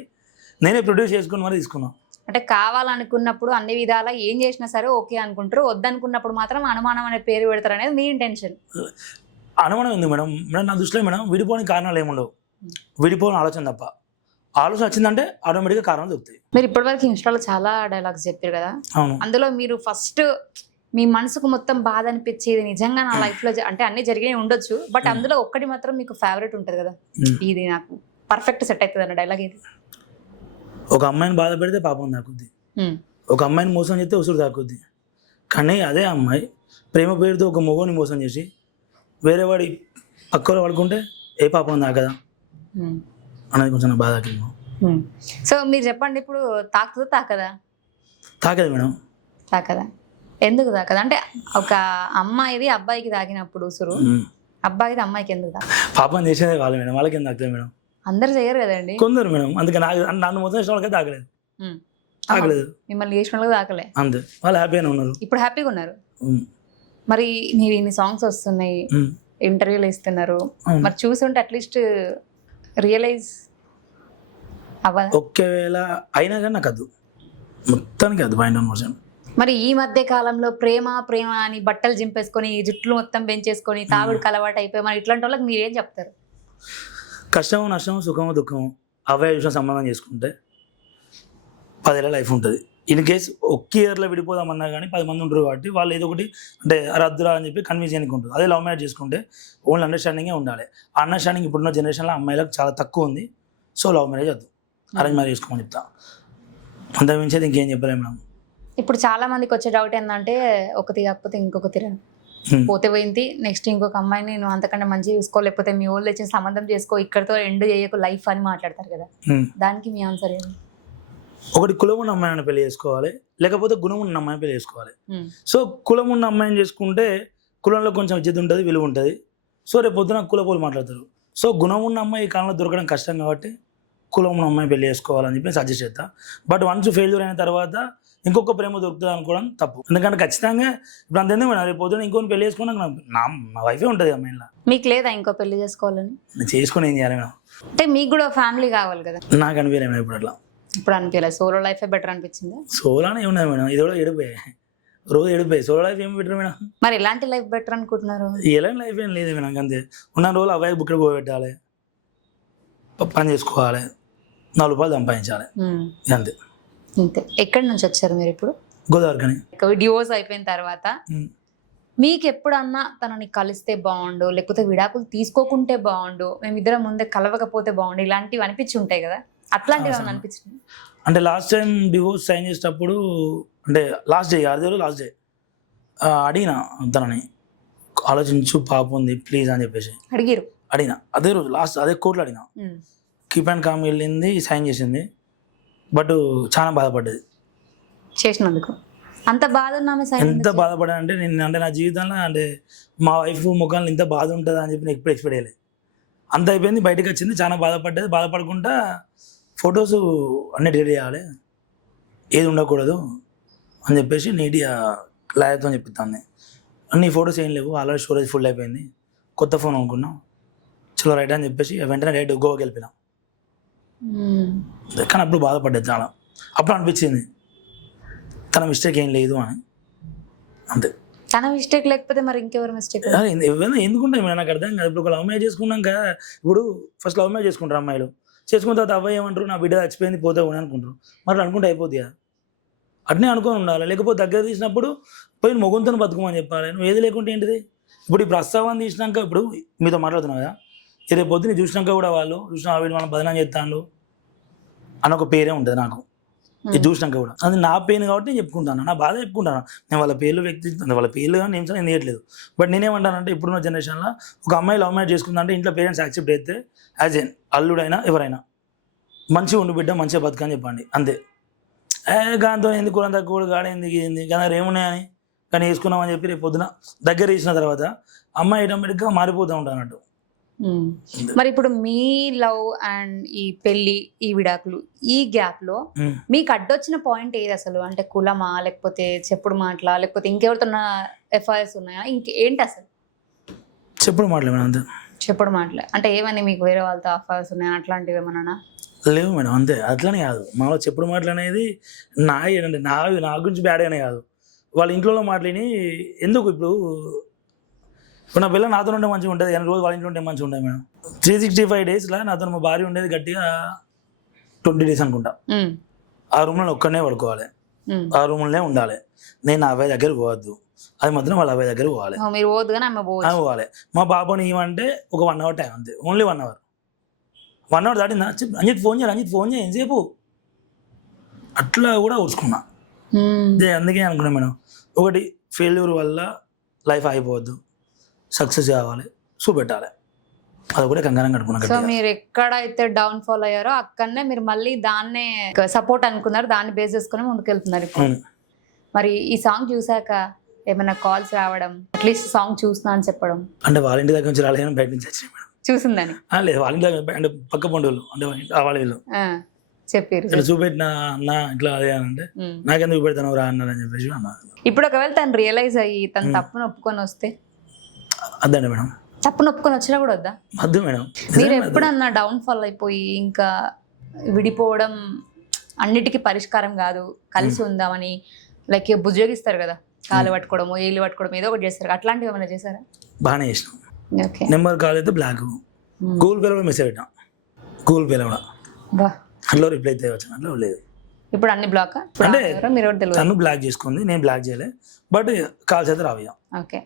నేనే ప్రొడ్యూస్ చేసుకొని మరి తీసుకున్నాను. అంటే కావాలనుకున్నప్పుడు అన్ని విధాలా ఏం చేసినా సరే ఓకే అనుకుంటారు, వద్దనుకున్నప్పుడు మాత్రం అనుమానం అనే పేరు పెడతారు అనేది మీ ఇంటెన్షన్. అనుమానం ఉంది మేడం. నా దృష్టిలో మేడం విడిపోని కారణాలు ఏముండవు, విడిపోని ఆలోచన తప్ప. ఆలోచన వచ్చిందంటే ఆటోమేటిక్గా కారణాలు దొరుకుతాయి. మీరు ఇప్పటివరకు ఇన్స్టాలో చాలా డైలాగ్స్ చెప్పారు కదా, అందులో మీరు ఫస్ట్ మీ మనసుకు మొత్తం బాధ అనిపించేది నిజంగా నా లైఫ్లో అంటే అన్ని జరిగినాయి ఉండొచ్చు, బట్ అందులో ఒక్కటి మాత్రం మీకు ఫేవరెట్ ఉంటుంది కదా, ఇది నాకు పర్ఫెక్ట్ సెట్ అవుతుంది అన్న డైలాగ్ ఇది? ఒక అమ్మాయిని బాధ పెడితే పాపం తాకుద్ది, ఒక అమ్మాయిని మోసం చేస్తే ఉసురు తాకుద్ది. కానీ అదే అమ్మాయి ప్రేమ పేరుతో ఒక మొగోని మోసం చేసి వేరే వాడి పక్కలో పడుకుంటే ఏ పాపం తాకదా అనేది కొంచెం బాధ. సో మీరు చెప్పండి, ఇప్పుడు తాకుతుందా తాకదా? తాకదు మేడం. తాకదా? ఎందుకు తాకదా? అంటే ఒక అమ్మాయిది అబ్బాయికి తాకినప్పుడు ఉసురు, అబ్బాయిది అమ్మాయికి ఎందుకు తాక? పాపం చేసేదే వాళ్ళు మేడం, వాళ్ళకి ఎందుకు తాకుతుంది మేడం? అందరు చేయరు కదండి, కొందరు మేడం. అందుకే నన్ను మొత్తం చేసిన వాళ్ళకే తాకలేదు, మిమ్మల్ని చేసిన వాళ్ళకి తాకలే, అంతే. వాళ్ళు హ్యాపీగానే ఉన్నారు, ఇప్పుడు హ్యాపీగా ఉన్నారు. మరి మీరు ఇన్ని సాంగ్స్ వస్తున్నాయి, ఇంటర్వ్యూలు ఇస్తున్నారు, మరి చూసుంటే అట్లీస్ట్ రియలైజ్ అవ్వదా? ఒకేవేళ అయినా కానీ నాకు అది మొత్తానికి అది 100%. మరి ఈ మధ్య కాలంలో ప్రేమ అని బట్టలు జింపేసుకొని జుట్లు మొత్తం పెంచేసుకొని తాగుడుకు అలవాటు అయిపోయి మరి ఇట్లాంటి వాళ్ళకి మీరేం చెప్తారు? కష్టమో నష్టమో సుఖమో దుఃఖమో అవే విషయం సంబంధం చేసుకుంటే 10 ఏళ్ళ లైఫ్ ఉంటుంది. ఇన్ కేస్ ఒక్క ఇయర్లో విడిపోదామన్నా కానీ 10 మంది ఉంటారు కాబట్టి వాళ్ళు ఏదో ఒకటి అంటే రద్దురా అని చెప్పి కన్విన్స్ చేయడానికి ఉంటుంది. అదే లవ్ మ్యారేజ్ చేసుకుంటే ఓన్లీ అండర్స్టాండింగే ఉండాలి. ఆ అండర్స్టాండింగ్ ఇప్పుడున్న జనరేషన్లో అమ్మాయిలకు చాలా తక్కువ ఉంది. సో లవ్ మ్యారేజ్ వద్దు, అరేంజ్ మ్యారేజ్ చేసుకోమని చెప్తా. అంతకుమించేది ఇంకేం చెప్పలేము మేడం. ఇప్పుడు చాలా మందికి వచ్చే డౌట్ ఏంటంటే ఒకటి కాకపోతే ఇంకొకటి పోతే పోయింది, నెక్స్ట్ ఇంకొక అమ్మాయిని నువ్వు అంతకంటే మంచిగా చూసుకో, లేకపోతే మీ వాళ్ళు వచ్చిన సంబంధం చేసుకో, ఇక్కడతో ఎండ్ చేయకు లైఫ్ అని మాట్లాడతారు కదా, దానికి మీ ఆన్సర్ ఏంటి? ఒకటి కులం ఉన్న అమ్మాయిని పెళ్లి చేసుకోవాలి, లేకపోతే గుణం ఉన్న అమ్మాయిని పెళ్లి చేసుకోవాలి. సో కులం ఉన్న అమ్మాయిని చేసుకుంటే కులంలో కొంచెం ఇజ్జత్ ఉంటుంది, విలువ ఉంటుంది. సో రేపు పొద్దున కులపోలు మాట్లాడతారు. సో గుణం ఉన్న అమ్మాయి ఈ కాలంలో దొరకడం కష్టం కాబట్టి కులం ఉన్న అమ్మాయి పెళ్లి చేసుకోవాలని చెప్పి సజెస్ట్ చేస్తా. బట్ వన్స్ ఫెయిల్యూర్ అయిన తర్వాత ఇంకొక ప్రేమ దొరుకుతుంది అనుకోవడం తప్పు. ఎందుకంటే ఖచ్చితంగా ఇప్పుడు అంత ఎందుకు రేపు పొద్దున ఇంకొని పెళ్లి చేసుకున్నా నా వైఫే ఉంటుంది అమ్మాయిలా. మీకు లేదా ఇంకో పెళ్లి చేసుకోవాలని? నేను చేసుకుని ఏం చేయాలి మేడం? అంటే మీకు కూడా ఫ్యామిలీ కావాలి కదా. నాకు అనిపించలేదు మేడం ఇప్పుడు అట్లా. ఇప్పుడు అనిపించలేదు, సోలో లైఫే బెటర్ అనిపించింది? సోలోనే ఏమున్నది మేడం, ఇది కూడా ఏడిపోయాయి, రోజు ఏడిపోయాయి. సోలో లైఫ్ ఏమి బెటర్ మేడం? మరి ఎలాంటి లైఫ్ బెటర్ అనుకుంటున్నారు? ఎలాంటి లైఫ్ ఏం లేదు మేడం, అంతే. ఉన్న రోజులు అబ్బాయి బుక్కడ పోగొట్టాలి, పని చేసుకోవాలి, 4 రూపాయలు సంపాదించాలి, అంతే. అంతే. ఎక్కడి నుంచి వచ్చారు మీరు ఇప్పుడు? గోదావరికని. డివోర్స్ అయిపోయిన తర్వాత మీకు ఎప్పుడన్నా తనని కలిస్తే బాగుండు, లేకపోతే విడాకులు తీసుకోకుంటే బాగుండు, మేమిద్దరం ముందే కలవకపోతే బాగుండు, ఇలాంటివి అనిపించి ఉంటాయి కదా, అట్లాంటివి ఏమైనా అనిపించింది? అంటే లాస్ట్ టైం డివోర్స్ సైన్ చేసేటప్పుడు అంటే లాస్ట్ డే 6 రోజులు లాస్ట్ డే అడిగిన తనని, ఆలోచించు పాప ఉంది ప్లీజ్ అని చెప్పేసి అడిగిన. అదే రోజు లాస్ట్ అదే కోర్టులో అడిగిన. కీప్ అండ్ కామ్ వెళ్ళింది, సైన్ చేసింది. బట్ చాలా బాధపడ్డది చేసినందుకు. అంత బాధ ఎంత బాధపడా అంటే నేను అంటే నా జీవితంలో అంటే మా వైఫ్ ముఖాన్ని ఇంత బాధ ఉంటుందా అని చెప్పి నేను ఎప్పుడు ఎక్స్పెక్ట్ చేయలేదు. అంత అయిపోయింది, బయటకు వచ్చింది, చాలా బాధపడ్డది. బాధపడకుండా ఫొటోస్ అన్నీ డిలీట్ చేయాలి, ఏది ఉండకూడదు అని చెప్పేసి నీట్గా లాయర్తో చెప్పిస్తాను. అన్ని ఫొటోస్ ఏం లేవు, ఆల్రెడీ స్టోరేజ్ ఫుల్ అయిపోయింది, కొత్త ఫోన్ అనుకున్నాం, చలో రైట్ అని చెప్పేసి వెంటనే డైరెక్ట్ గోవాకి వెళ్ళిపోయినాం. కానీ అప్పుడు బాధపడ్డది చాలా. అప్పుడు అనిపించింది తన మిస్టేక్ ఏం లేదు అని. అంతే. తన మిస్టేక్ లేకపోతే మరి ఇంకెవరు మిస్టేక్? ఎవరైనా ఎందుకుంటాయి మేడం, నాకు అర్థం కాదు. ఇప్పుడు ఒక లవ్ మ్యారేజ్ చేసుకున్నాక, ఇప్పుడు ఫస్ట్ లవ్ మ్యారేజ్ చేసుకుంటారు అమ్మాయిలు, చేసుకున్న తర్వాత అబ్బాయి ఏమంటారు, నా బిడ్డ చచ్చిపోయింది పోతే పోనీ అనుకుంటారు. మరి అనుకుంటే అయిపోద్ది కదా, అట్నే అనుకొని ఉండాలి. లేకపోతే దగ్గర తీసినప్పుడు పోయి మొగుంతో బతుకమని చెప్పాలి. నువ్వు ఏది లేకుంటే ఏంటిది? ఇప్పుడు ఈ ప్రస్తావన తీసినాక, ఇప్పుడు మీతో మాట్లాడుతున్నావు కదా, రేపు పొద్దున్న చూసినాక కూడా వాళ్ళు చూసిన వీళ్ళు మనం బదనాం చేస్తాను అని ఒక పేరే ఉంటుంది నాకు. ఇది చూసినాక కూడా అది నా పెయిన్ కాబట్టి నేను చెప్పుకుంటాను, నా బాధ చెప్పుకుంటాను. నేను వాళ్ళ పేర్లు వాళ్ళ పేర్లు కానీ నేను నేను తీయట్లేదు. బట్ నేనేమంటానంటే, ఇప్పుడున్న జనరేషన్లో ఒక అమ్మాయి లవ్ మ్యారేజ్ చేసుకుందంటే ఇంట్లో పేరెంట్స్ యాక్సెప్ట్ అయితే యాజ్ ఎన్ అల్లుడైనా ఎవరైనా మంచిగా ఉండి బిడ్డ మంచిగా బతుకని చెప్పండి అంతే. గాంతో ఎందుకు కూడా తక్కువ గాడ ఎందుకు ఏంది కానీ రేమున్నాయని కానీ వేసుకున్నామని చెప్పి రేపు పొద్దున దగ్గర తీసిన తర్వాత అమ్మాయి ఆటోమేటిక్గా మారిపోతూ ఉంటాను అన్నట్టు. మరి ఇప్పుడు మీ లవ్ అండ్ ఈ పెళ్లి, ఈ విడాకులు, ఈ గ్యాప్ లో మీకు అడ్డొచ్చిన పాయింట్ ఏది అసలు? అంటే కులమా, లేకపోతే చెప్పుడు మాటలా, లేకపోతే ఇంకెవరితో ఎఫ్ఐఆర్స్ ఉన్నాయా, ఇంకేంటి అసలు? చెప్పుడు మాటలే అంతే. చెప్పుడు మాటలే అంటే ఏమని, మీకు వేరే వాళ్ళతో ఎఫ్ఐఆర్స్ ఉన్నాయా అట్లాంటివి ఏమన్నా? లేవు మేడం, అంతే. అట్లనే కాదు, మాలో చెప్పుడు మాటలు అనేది ఏంటంటే నా గురించి బ్యాడ్ అనే కాదు, వాళ్ళ ఇంట్లో మాటలని ఎందుకు. ఇప్పుడు నా పిల్ల నాతో ఉంటే మంచిగా ఉంటుంది, 8 రోజులు వాళ్ళ ఇంట్లో ఉంటే మంచిగా ఉంటుంది మేడం. 365 daysలో నాతో మా భార్య ఉండేది గట్టిగా 20 days అనుకుంటా. ఆ రూమ్లో ఒక్కడనే పడుకోవాలి, ఆ రూమ్లోనే ఉండాలి. నేను నా అబ్బాయి దగ్గర పోవద్దు, అది మాత్రం వాళ్ళ అబ్బాయి దగ్గర పోవాలి. మీరు పోవద్దు కానీ ఆమె పోవాలి. మా పాపని ఏమంటే ఒక 1 hour టైం అంతే, ఓన్లీ 1 hour. 1 hour దాటిందా అంజిత్ ఫోన్ చేయి ఎంతసేపు అట్లా కూడా ఊరుకున్నా. అందుకే అనుకున్నా మేడం, ఒకటి ఫెయిల్యూర్ వల్ల లైఫ్ అయిపోవద్దు, సక్సెస్ కావాలి, చూపెట్టాలి, అది కూడా కంగారం కట్టుకున్నాను. సో మీరు ఎక్కడైతే డౌన్ ఫాల్ అయ్యారో అక్కడనే మీరు మళ్ళీ దాన్నే సపోర్ట్ అనుకున్నారు, దాన్ని బేస్ చేసుకుని ముందుకెళ్తున్నారు ఇప్పుడు. మరి ఈ సాంగ్ చూసాక ఏమైనా కాల్స్ రావడం, అట్లీస్ట్ సాంగ్ చూస్తున్నా అని చెప్పడం? అంటే వాళ్ళ ఇంటి దగ్గర నుంచి రాలేదని బయట నుంచి వచ్చినాయి మేడం. చూసిందని లేదు, వాళ్ళ ఇంటి దగ్గర అంటే పక్క పండుగలు అంటే వాళ్ళ వీళ్ళు చెప్పారు, ఇట్లా చూపెట్టిన అన్న ఇట్లా అదే అంటే నాకెందుకు చూపెడతాను రా అన్నారని చెప్పేసి అన్న. ఇప్పుడు ఒకవేళ తను రియలైజ్ అయ్యి తను తప్పును ఒప్పుకొని వస్తే? అద్దండి మేడం, తప్పును ఒప్పుకొని వచ్చినా కూడా వద్దా? వద్దు మేడం. మీరు ఎప్పుడన్నా డౌన్ ఫాల్ అయిపోయి ఇంకా విడిపోవడం అన్నిటికీ పరిష్కారం కాదు, కలిసి ఉందామని లైక్ బుజ్జగిస్తారు కదా, కాలు పట్టుకోవడము, ఏళ్ళు పట్టుకోవడం, ఏదో ఒకటి చేస్తారు, అట్లాంటివి ఏమైనా చేశారా? బాగానే చేసినాం. నెంబర్ కాల్ అయితే బ్లాక్, గూగుల్ పేలో కూడా మెసేజ్ పెట్టాం, గూగుల్ పేలో కూడా అట్లా రిప్లై అయితే వచ్చాను, అట్లా లేదు. ఇప్పుడు అన్ని బ్లాక్ అంటే తను బ్లాక్ చేసుకుంది, నేను బ్లాక్ చేయలే, బట్ కాల్స్ అయితే రావయ్యా. ఓకే.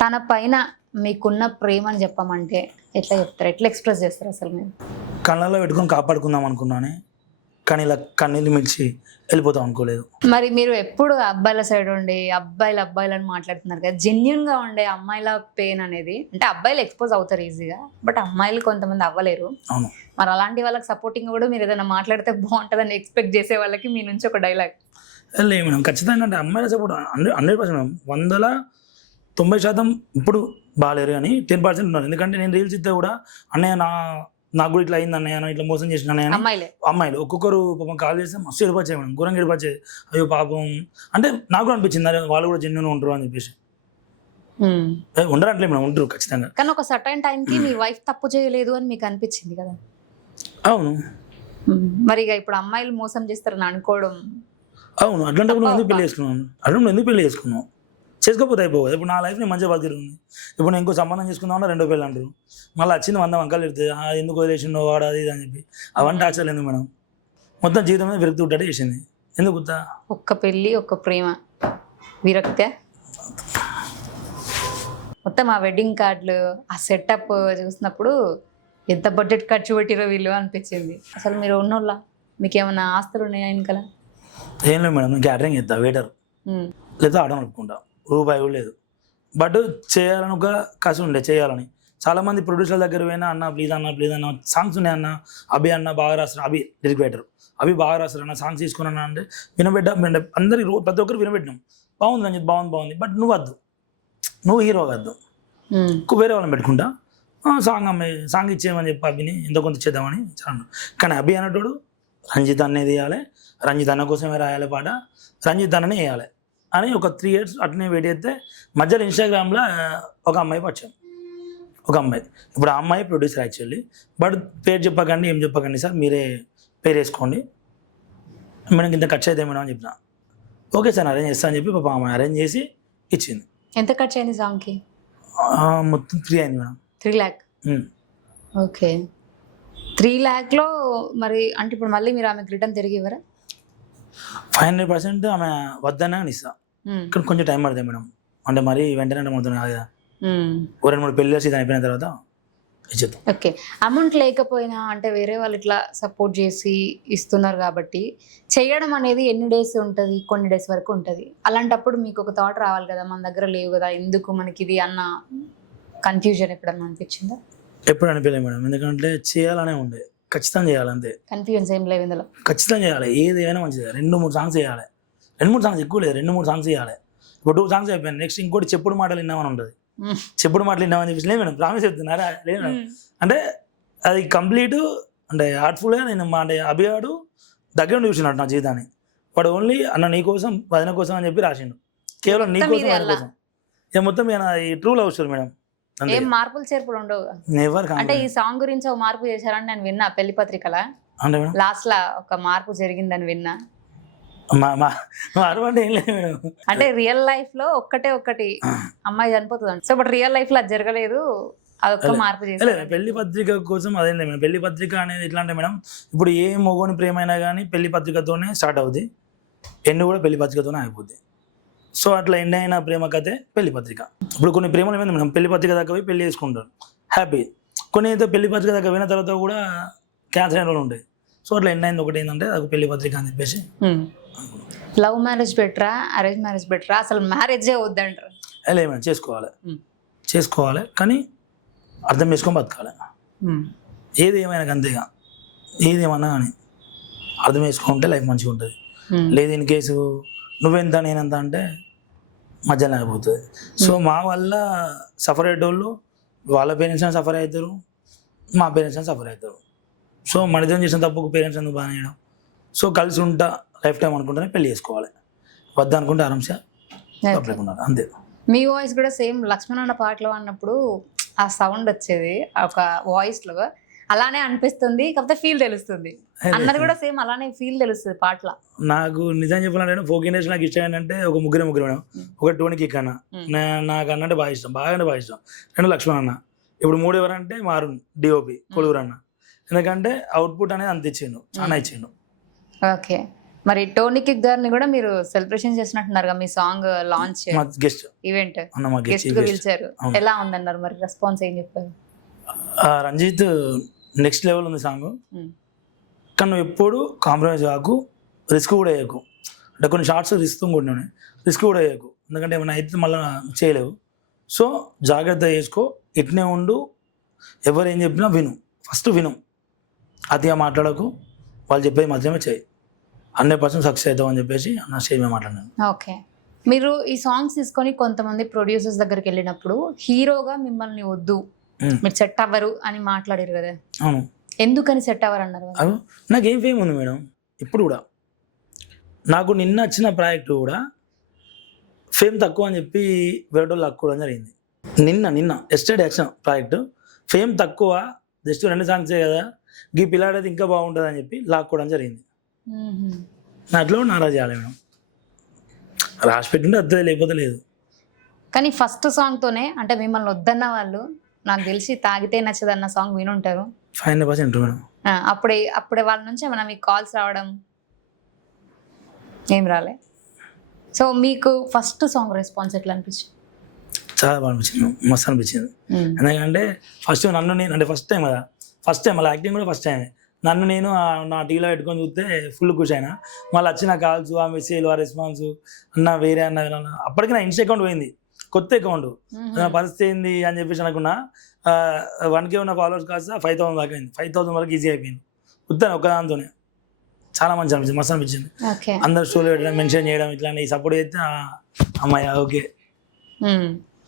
తన పైన మీకున్న ప్రేమ అని చెప్పమంటే ఎట్లా చెప్తారు, ఎట్లా ఎక్స్ప్రెస్ చేస్తారు అసలు? మీరు కళ్ళల్లో పెట్టుకొని కాపాడుకుందాం అనుకున్నానే, కానీ ఇలా కన్నీళ్ళు మించి వెళ్ళిపోతాం అనుకోలేదు. మరి మీరు ఎప్పుడు అబ్బాయిల సైడ్ ఉండి అబ్బాయిలని మాట్లాడుతున్నారు కదా, జెన్యున్ గా ఉండే అమ్మాయిల పెయిన్ అనేది, అంటే అబ్బాయిలు ఎక్స్పోజ్ అవుతారు ఈజీగా, బట్ అమ్మాయిలు కొంతమంది అవ్వలేరు. అవును. మరి అలాంటి వాళ్ళకి సపోర్టింగ్ కూడా మీరు ఏదైనా మాట్లాడితే బాగుంటుందని ఎక్స్పెక్ట్ చేసే వాళ్ళకి మీ నుంచి ఒక డైలాగ్? లేదు మేడం, ఖచ్చితంగా అంటే అమ్మాయిల సపోర్ట్ 100%, 190% ఇప్పుడు బాగాలేరు కానీ 10% ఉన్నారు. ఎందుకంటే నేను రీల్స్ ఇస్తే కూడా అన్నయ్య నాకు కూడా ఇట్లా అయింది అన్నయ్య, ఇట్లా మోసం చేసిన అన్నయ్య, అమ్మాయిలు ఒక్కొక్కరు పాపం కాల్ చేస్తే మస్తు ఏడిపచ్చాయి మేడం, ఘోరంగా ఏడిపచ్చేది. అయ్యో పాపం అంటే నాకు కూడా అనిపించింది, అరే వాళ్ళు కూడా జెన్యూన్ ఉంటారు అని చెప్పేసి. ఉండరు అంటే మేడం, ఉంటారు ఖచ్చితంగా. కానీ ఒక సర్టైన్ టైంకి మీ వైఫ్ తప్పు చేయలేదు అని మీకు అనిపించింది కదా? అవును. మరి ఇక ఇప్పుడు అమ్మాయిలు మోసం చేస్తారని అనుకోవడం? అవును. అట్లాంటప్పుడు ఎందుకు పెళ్లి చేసుకున్నాను, అట్లాంటి ఎందుకు పెళ్లి చేసుకున్నావు, చేసుకోకపోతే అయిపోతుంది. ఇప్పుడు నా లైఫ్ నేను మంచిగా బతికింది, ఇప్పుడు నేను ఇంకో సంబంధం చేసుకుందామన్నా 2 పెళ్ళి అంటారు, మళ్ళీ వచ్చింది 100 వంకలు చెప్తే ఎందుకు వదిలేసిండో వాడు అది ఇది అని చెప్పి అవంటే ఆచరణ ఎందుకు మేడం, మొత్తం జీవితం మీద విరక్తి ఉంటే చేసింది ఎందుకు? ఒక్క పెళ్ళి, ఒక్క ప్రేమ, విరక్తే మొత్తం. ఆ వెడ్డింగ్ కార్డులు, ఆ సెటప్ చూసినప్పుడు ఎంత బడ్జెట్ ఖర్చు పెట్టిరో వీళ్ళు అనిపించింది. అసలు మీరు ఉన్నోళ్ళ మీకు ఏమైనా ఆస్తులు ఉన్నాయా ఇంకా? ఏం లేదు మేడం, నేను క్యాటరింగ్ చేస్తా, వెయిటర్, లేదా ఆడడం అనుకుంటా, రూపాయి కూడా లేదు. బట్ చేయాలని ఒక కసి ఉండే, చేయాలని. చాలామంది ప్రొడ్యూసర్ల దగ్గర పోయినా అన్న ప్లీజ్ అన్న సాంగ్స్ ఉన్నాయి అన్న, అభి అన్న బాగా రాస్తారు, అభి లిరిక్ రైటర్, అభి బాగా రాస్తారు అన్న, సాంగ్స్ తీసుకున్నా అంటే అందరికి ప్రతి ఒక్కరు వినబెట్టినాం, బాగుంది అని చెప్పి బాగుంది. బట్ నువ్వు వద్దు, నువ్వు హీరో వద్దు, వేరే వాళ్ళని పెట్టుకుంటా, సాంగ్ ఇచ్చేయమని చెప్పి అభిని ఎంతో కొంత ఇచ్చేద్దామని చాలా. కానీ అభి అన్నట్టు రంజిత్ అన్నది వేయాలి, రంజిత్ అన్న కోసమే రాయాలి పాట, రంజిత్ అన్ననే వేయాలి అని ఒక 3 years అట్నే వెయిట్ చేస్తే మధ్యలో ఇన్స్టాగ్రామ్లో ఒక అమ్మాయి పరిచయం, ఒక అమ్మాయి. ఇప్పుడు ఆ అమ్మాయి ప్రొడ్యూసర్ యాక్చువల్లీ, బట్ పేరు చెప్పకండి ఏం చెప్పకండి సార్, మీరే పేరు వేసుకోండి, మేడం ఇంత ఖర్చు అయితే మేడం అని చెప్పిన. ఓకే సార్ అరేంజ్ చేస్తా అని చెప్పి పాప అమ్మాయి అరేంజ్ చేసి ఇచ్చింది. ఎంత ఖర్చు అయింది సాంగ్కి? మొత్తం 3 అయింది మేడం. 3 lakh. ఓకే, 3 lakhలో మరి అంటే ఇప్పుడు మళ్ళీ మీరు ఆమెకు రిటర్న్ తిరిగి ఇవ్వరా? 500% ఆమె వద్దనే అని ఇస్తా, ఇక్కడ కొంచెం టైం పడుతుంది మేడం. అంటే మరి వెంటనే అవుతుంది కాదు కదా, 2-3 పెళ్ళి ఇది అయిపోయిన తర్వాత ఇచ్చేద్దాం. ఓకే, అమౌంట్ లేకపోయినా అంటే వేరే వాళ్ళు ఇట్లా సపోర్ట్ చేసి ఇస్తున్నారు కాబట్టి చేయడం అనేది ఎన్ని డేస్ ఉంటుంది? కొన్ని డేస్ వరకు ఉంటుంది. అలాంటప్పుడు మీకు ఒక థాట్ రావాలి కదా, మన దగ్గర లేవు కదా, ఎందుకు మనకి ఇది అన్న కన్ఫ్యూజన్ ఎప్పుడన్నా అనిపించిందా? ఎప్పుడు అనిపించలేదు మేడం, ఎందుకంటే చేయాలనే ఉండే, ఖచ్చితంగా చేయాలంతే. కన్ఫ్యూజన్స్ ఏం లేవు ఇందులో, ఖచ్చితంగా చేయాలి. ఏదైనా మంచిది. 2-3 సాంగ్స్ చేయాలి, 2-3 సాంగ్స్ ఎక్కువ లేదు, 2-3 సాంగ్స్ చేయాలి. ఇప్పుడు 2 సాంగ్స్ అయిపోయాను, నెక్స్ట్ ఇంకోటి చెప్పుడు మాటలు విన్నామని ఉంటుంది. చెప్పుడు మాటలు విన్నామని చెప్పేసి లేదు మేడం, ప్రామిస్ చెప్తున్నారా లేదు అంటే అది కంప్లీట్ అంటే హార్ట్ఫుల్గా నేను అంటే అభిగాడు దగ్గర నుండి చూసినట్టు నా జీవితాన్ని. వాడు ఓన్లీ అన్న నీ కోసం వదిన కోసం అని చెప్పి రాసిండు, కేవలం నీ కోసం వాడి కోసం. ఇక మొత్తం ఈ ట్రూ లవ్ స్టోరీ మేడం, ఏం మార్పులు చేర్పులు ఉండవు. నెవర్. అంటే ఈ సాంగ్ గురించి ఒక మార్పు చేశారని నేను విన్నా పెళ్లి పత్రికల, అంటే మేడం లాస్ట్ లా ఒక మార్పు జరిగిందని విన్నా. మార్పు అంటే ఏం లేదు మేడం, అంటే రియల్ లైఫ్ లో ఒక్కటి అమ్మాయి చనిపోతుంది, సో బట్ రియల్ లైఫ్ లో అది జరగలేదు, అదొక్క మార్పు చేశారు. పెళ్లి పత్రిక కోసం అదే మేడం. పెళ్లి పత్రిక అనేది ఎట్లా అంటే మేడం, ఇప్పుడు ఏ మొగోని ప్రేమ అయినా కానీ పెళ్లి పత్రికతోనే స్టార్ట్ అవుద్ది, ఎండ్ కూడా పెళ్లి పత్రికతోనే అయిపోద్ది. సో అట్లా ఎండ్ అయిన ప్రేమ కథే పెళ్లి పత్రిక. ఇప్పుడు కొన్ని ప్రేమలు ఏమైంది మేడం, పెళ్లి పత్రిక దాకా పోయి పెళ్లి చేసుకుంటారు హ్యాపీ, కొన్ని అయితే పెళ్లి పత్రిక దాకా పోయిన తర్వాత కూడా క్యాన్సర్ అయిన వాళ్ళు ఉంటాయి. సో అట్లా ఎండ్ అయింది ఒకటి ఏంటంటే అది పెళ్లి పత్రిక అని చెప్పేసి. లవ్ మ్యారేజ్ బెటరా అరేంజ్ మ్యారేజ్ బెటరా? అసలు మ్యారేజే వద్దంటారు. లేదు మేడం, చేసుకోవాలి కానీ అర్థం చేసుకొని బతకాలి. ఏది ఏమైనా అంతేగా, ఏది ఏమన్నా కానీ అర్థం చేసుకుంటే లైఫ్ మంచిగా ఉంటుంది. లేదు ఇన్ కేసు నువ్వెంత నేనెంత అంటే మధ్యలో అయిపోతుంది. సో మా వల్ల సఫర్ అయ్యేటోళ్ళు వాళ్ళ పేరెంట్స్ అని సఫర్ అవుతారు, మా పేరెంట్స్ అని సఫర్ అవుతారు. సో మన ఇద్దరం చేసిన తప్పుకు పేరెంట్స్ ఎందుకు బాగా చేయడం? సో కలిసి ఉంటా లైఫ్ టైం అనుకుంటేనే పెళ్లి చేసుకోవాలి, వద్ద అనుకుంటే ఆరాంశ తప్పలేకుండా అంతే. మీ వాయిస్ కూడా సేమ్ లక్ష్మణ్ అన్న పాటలో అన్నప్పుడు ఆ సౌండ్ వచ్చేది ఒక వాయిస్ లో, అలానే అనిపిస్తుంది, కాకపోతే ఫీల్ తెలుస్తుంది. అన్నది కూడా సేమ్ అలానే ఫీల్ తెలుస్తుంది పాటలో. నాకు నిజం చెప్పాలంటే ఫోక్ ఇండస్ట్రీ నాకు ఇష్టం ఏంటంటే ఒక ముగ్గురు మేడం. ఒక టోనీ కిక్ అన్న, నాకు అన్న అంటే బాగా ఇష్టం, బాగా అంటే బాగా ఇష్టం. 2 లక్ష్మణ్ అన్న, ఇప్పుడు 3 ఎవరంటే మారున్ డిఓపి కొడుగురు అన్న, ఎందుకంటే అవుట్పుట్ అనేది అంత ఇచ్చిండు, చాలా ఇచ్చిండు. ఓకే, మరి టోనీ కిక్ గారిని కూడా మీరు సెలబ్రేషన్ చేసినట్టున్నారు మీ song launch guest event, guest గా పిలిచారు. ఎలా ఉందన్నారు మరి రెస్పాన్స్, ఏం చెప్పారు? రంజిత్ నెక్స్ట్ లెవెల్ ఉంది సాంగ్, కానీ నువ్వు ఎప్పుడు కాంప్రమైజ్ కాకు, రిస్క్ కూడా వేయకు. అంటే కొన్ని షార్ట్స్ రిస్క్ కూడా వేయకు, ఎందుకంటే ఏమైనా అయితే మళ్ళీ చేయలేవు. సో జాగ్రత్త చేసుకో, ఇట్నే ఉండు, ఎవరు ఏం చెప్పినా ఫస్ట్ విను, అతిగా మాట్లాడకు, వాళ్ళు చెప్పేది మాత్రమే చేయి, 100% సక్సెస్ అవుతావు అని చెప్పేసి నా స్టేజ్ మీద మాట్లాడినాను. ఓకే, మీరు ఈ సాంగ్స్ తీసుకొని కొంతమంది ప్రొడ్యూసర్స్ దగ్గరికి వెళ్ళినప్పుడు హీరోగా మిమ్మల్ని వద్దు, మీరు సెట్ అవ్వరు అని మాట్లాడారు కదా, అవును, ఎందుకని సెట్ అవ్వరు అన్నారు? నాకేం ఫేమ్ ఉంది మేడం, ఇప్పుడు కూడా నాకు నిన్న వచ్చిన ప్రాజెక్టు కూడా ఫేమ్ తక్కువ అని చెప్పి వేరే వాళ్ళు లాక్కోవడం జరిగింది. నిన్న ఎస్టర్డే వచ్చిన ప్రాజెక్టు ఫేమ్ తక్కువ, జస్ట్ 2 సాంగ్సే కదా, ఈ పిల్లాడేది ఇంకా బాగుంటుంది అని చెప్పి లాక్కోవడం జరిగింది. అట్లా నారాజు చేయాలి మేడం, రాసి పెట్టింటే అర్థం, లేకపోతే లేదు. కానీ ఫస్ట్ సాంగ్తోనే అంటే మిమ్మల్ని వద్దన్న వాళ్ళు నాకు తెలిసి తాగితే నచ్చదన్న సాంగ్ వినుంటారు 100% మేడం. అప్పుడే వాళ్ళ నుంచి ఏమైనా మీకు కాల్స్ రావడం ఏం రాలే? సో మీకు ఫస్ట్ సాంగ్ రెస్పాన్స్ ఎట్లా అనిపించింది? చాలా బాగా అనిపించింది, మస్తు అనిపించింది. ఎందుకంటే ఫస్ట్ నన్ను నేను అంటే ఫస్ట్ టైం అలా యాక్టింగ్ కూడా ఫస్ట్ టైం, నన్ను నేను నా టీవీలో పెట్టుకొని చూస్తే ఫుల్ ఖుషి అయినా. మళ్ళీ వచ్చిన కాల్స్, ఆ మెసేజ్లు, ఆ రెస్పాన్స్, అన్న వేరే అన్న, అప్పటికి నా ఇన్స్టా అకౌంట్ పోయింది, కొత్త అకౌంట్, నా పరిస్థితి ఏంది అని చెప్పేసి అనుకున్నా. 1K ఉన్న ఫాలోవర్స్ కాస్త 5000 దాకా అయింది, 5000 వరకు ఈజీ అయిపోయింది ఉత్తాను ఒక్కదాంతోనే. చాలా మంచి అనిపించింది, మస్తు అనిపించింది. అందరు స్టోరీ పెట్టడం, మెన్షన్ చేయడం, ఇట్లాంటి సపోర్ట్ చేస్తే అమ్మాయి ఓకే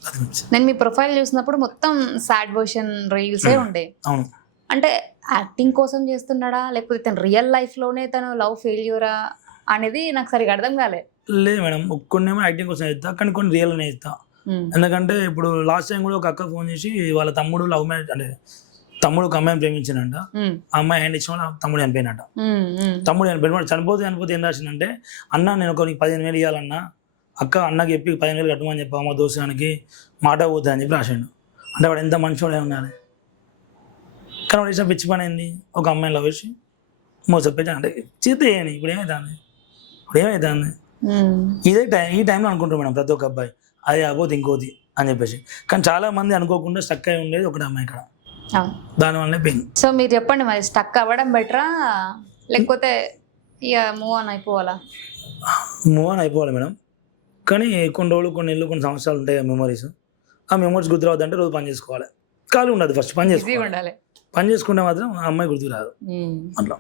అది గురించి. నేను మీ ప్రొఫైల్ చూసినప్పుడు మొత్తం సాడ్ వర్షన్ రీల్సే ఉండే. అవును. అంటే యాక్టింగ్ కోసం చేస్తున్నాడా లేకపోతే తన రియల్ లైఫ్ లోనే తను లవ్ ఫెయిల్యూరా అనేది నాకు సరిగా అర్థం కాలే. లేదు మేడం, కొన్నేమో యాక్టింగ్ కోసం చేస్తా, కానీ కొన్ని రియల్ అనే చేస్తా. ఎందుకంటే ఇప్పుడు లాస్ట్ టైం కూడా ఒక అక్క ఫోన్ చేసి వాళ్ళ తమ్ముడు లవ్ మ్యారేజ్ అంటే తమ్ముడు ఒక అమ్మాయిని ప్రేమించానంట, ఆ అమ్మాయి హ్యాండ్ ఇచ్చిన వాళ్ళ తమ్ముడు చనిపోయినట్ట. తమ్ముడు చనిపోయిన చనిపోతే ఏం రాసిందంటే, అన్న నేను ఒక 15,000 ఇవ్వాలన్నా, అక్క అన్నకి చెప్పి 15,000 కట్టమని చెప్పా మా దోస్తానికి మాట పోతుంది అని చెప్పి రాసిండు. అంటే వాడు ఎంత మంచివాడే ఉండాలి. కానీ వాడు ఇచ్చిన పిచ్చి పని ఏంది, ఒక అమ్మాయిని లవ్ చేసి మోసపోయి అంటే చేస్తే ఏంటి ఇప్పుడు ఏమవుతుంది ఈ టైంలో అనుకుంటారు మేడం ప్రతి ఒక్క అబ్బాయి, అది అవ్వదు ఇంకోది అని చెప్పేసి. కానీ చాలా మంది అనుకోకుండా స్టక్ అయి ఉండేది ఒకటి అమ్మాయి ఇక్కడ, దానివల్లనే పెయిన్. సో మీరు చెప్పండి మరి, స్టక్ అవ్వడం బెటరా లేకపోతే ఇక మూవ్ ఆన్ అయిపోవాలా? మూవ్ ఆన్ అయిపోవాలి మేడం, కానీ కొన్ని రోజులు కొన్ని నెలలు కొన్ని సంవత్సరాలు ఉంటాయి ఆ మెమరీస్. ఆ మెమరీస్ గుర్తురావద్దంటే రోజు పని చేసుకోవాలి, ఖాళీ ఉండదు, ఫస్ట్ పని చేసుకోవాలి. పని చేసుకుంటే మాత్రం ఆ అమ్మాయి గుర్తు రాదు. అట్లా.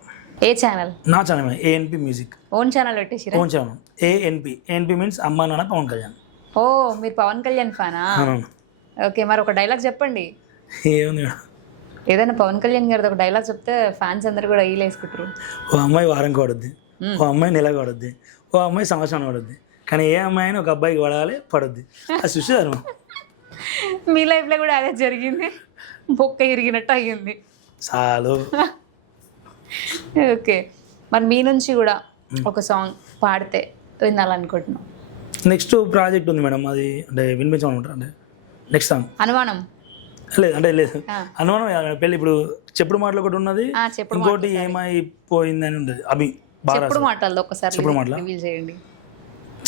ఏ ఛానల్? నా channel ANP music. Own channel పెట్టేసిరా? ఓన్ ఛానల్ ఏఎన్పి మీన్స్ అమ్మా నాన్న పవన్ కళ్యాణ్. ఓ మీరు పవన్ కళ్యాణ్ ఫ్యానా? ఓకే, మరి ఒక డైలాగ్ చెప్పండి. ఏముంది, ఏదైనా పవన్ కళ్యాణ్ గారిది ఒక డైలాగ్ చెప్తే ఫ్యాన్స్ అందరు కూడా వేసుకుంటారు. ఓ అమ్మాయి వారంకి పడుద్ది, ఓ అమ్మాయి నెలకు పడుద్ది, ఓ అమ్మాయి సంవత్సరం పడుద్ది, కానీ ఏ అమ్మాయి అయినా ఒక అబ్బాయికి పడాలి పడుద్ది. అది చూసారు. మీ లైఫ్లో కూడా అదే జరిగింది, బొక్క ఇరిగినట్టు అయ్యింది చాలు. ఓకే, మరి మీ నుంచి కూడా ఒక సాంగ్ పాడితే వినాలనుకుంటున్నాం. నెక్స్ట్ ప్రాజెక్ట్ ఉంది మేడం, అది అంటే వినిపించమనుకుంటారు. అంటే నెక్స్ట్ సాంగ్ అనుమానం లేదు అనుమానం పెళ్ళి. ఇప్పుడు చెప్పుడు మాటలు ఒకటి ఉన్నది, ఇంకోటి ఏమైపోయింది అని ఉంటుంది. అభి చెప్పుడు మాటలు ఒకసారి చెప్పుడు మాటలు రివీల్ చేయండి.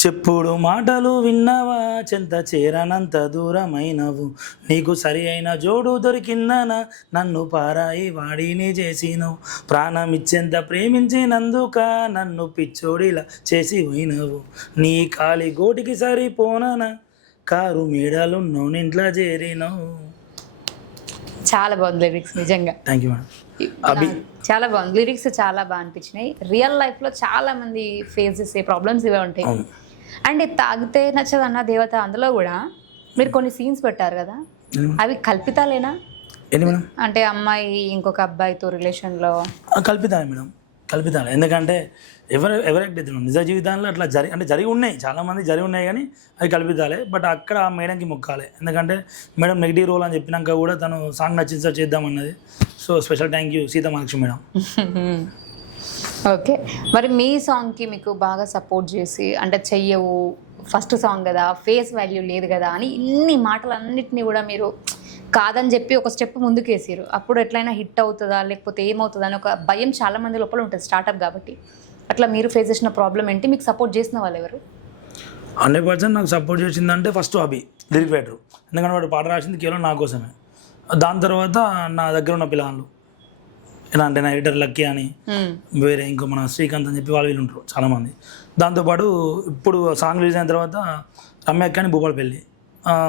చెప్పుడు మాటలు విన్నావా, చెంత చేరనంత దూరమైనవు, నీకు సరి అయిన జోడు దొరికిందనా, నన్ను పారాయి వాడిని చేసినవు, ప్రాణం ఇచ్చేంత ప్రేమించినందుక నన్ను పిచ్చోడిలా చేసి పోయినవు, నీ కాలి గోటికి సరిపోనా, కారు మేడలు ఇంట్లో చేరినవు. చాలా బాగుంది లిరిక్స్, నిజంగా. Thank you madam. అభి చాలా బాగుంది, లిరిక్స్ చాలా బాగా అనిపించినాయి. రియల్ లైఫ్లో చాలా మంది ఫేస్ చేసే ప్రాబ్లమ్స్ ఇవే ఉంటాయి. అండ్ తాగితే నచ్చదన్న దేవత, అందులో కూడా మీరు కొన్ని సీన్స్ పెట్టారు కదా, అవి కల్పితాలేనా? అంటే అమ్మాయి ఇంకొక అబ్బాయితో రిలేషన్లో కల్పితాలే మేడం, కల్పితాలే. ఎందుకంటే ఎవరైతే నిజ జీవితాల్లో అట్లా జరిగి ఉన్నాయి, చాలామంది జరిగి ఉన్నాయి, కానీ అవి కల్పితాలే. బట్ అక్కడ ఆ మేడంకి మొక్కాలి, ఎందుకంటే మేడం నెగిటివ్ రోల్ అని చెప్పినాక కూడా తను సాంగ్ నచ్చింది సార్ చేద్దామన్నది. So special thank you Sita Mahalakshmi madam. Okay, మరి మీ సాంగ్కి మీకు బాగా సపోర్ట్ చేసి, అంటే చెయ్యవు ఫస్ట్ సాంగ్ కదా, ఫేస్ వాల్యూ లేదు కదా అని ఇన్ని మాటలన్నిటినీ కూడా మీరు కాదని చెప్పి ఒక స్టెప్ ముందుకు వేసారు. అప్పుడు ఎట్లయినా హిట్ అవుతుందా లేకపోతే ఏమవుతుందా అని ఒక భయం చాలా మంది లోపల ఉంటుంది స్టార్ట్అప్ కాబట్టి. అట్లా మీరు ఫేస్ చేసిన ప్రాబ్లం ఏంటి, మీకు సపోర్ట్ చేసిన వాళ్ళు ఎవరు? 100% నాకు సపోర్ట్ చేసిందంటే ఫస్ట్ అభి, లిరిక్ రైటర్. ఎందుకంటే వాడు పాట రాసింది కేవలం నా కోసమే. దాని తర్వాత నా దగ్గర ఉన్న పిల్లలు ఎలా అంటే నా ఎడిటర్ లక్కీ అని, వేరే ఇంకో మన శ్రీకాంత్ అని చెప్పి వాళ్ళు వీళ్ళు ఉంటారు చాలామంది. దాంతోపాటు ఇప్పుడు సాంగ్ రిలీజ్ అయిన తర్వాత రమ్య అక్క అని భూపాలపల్లి,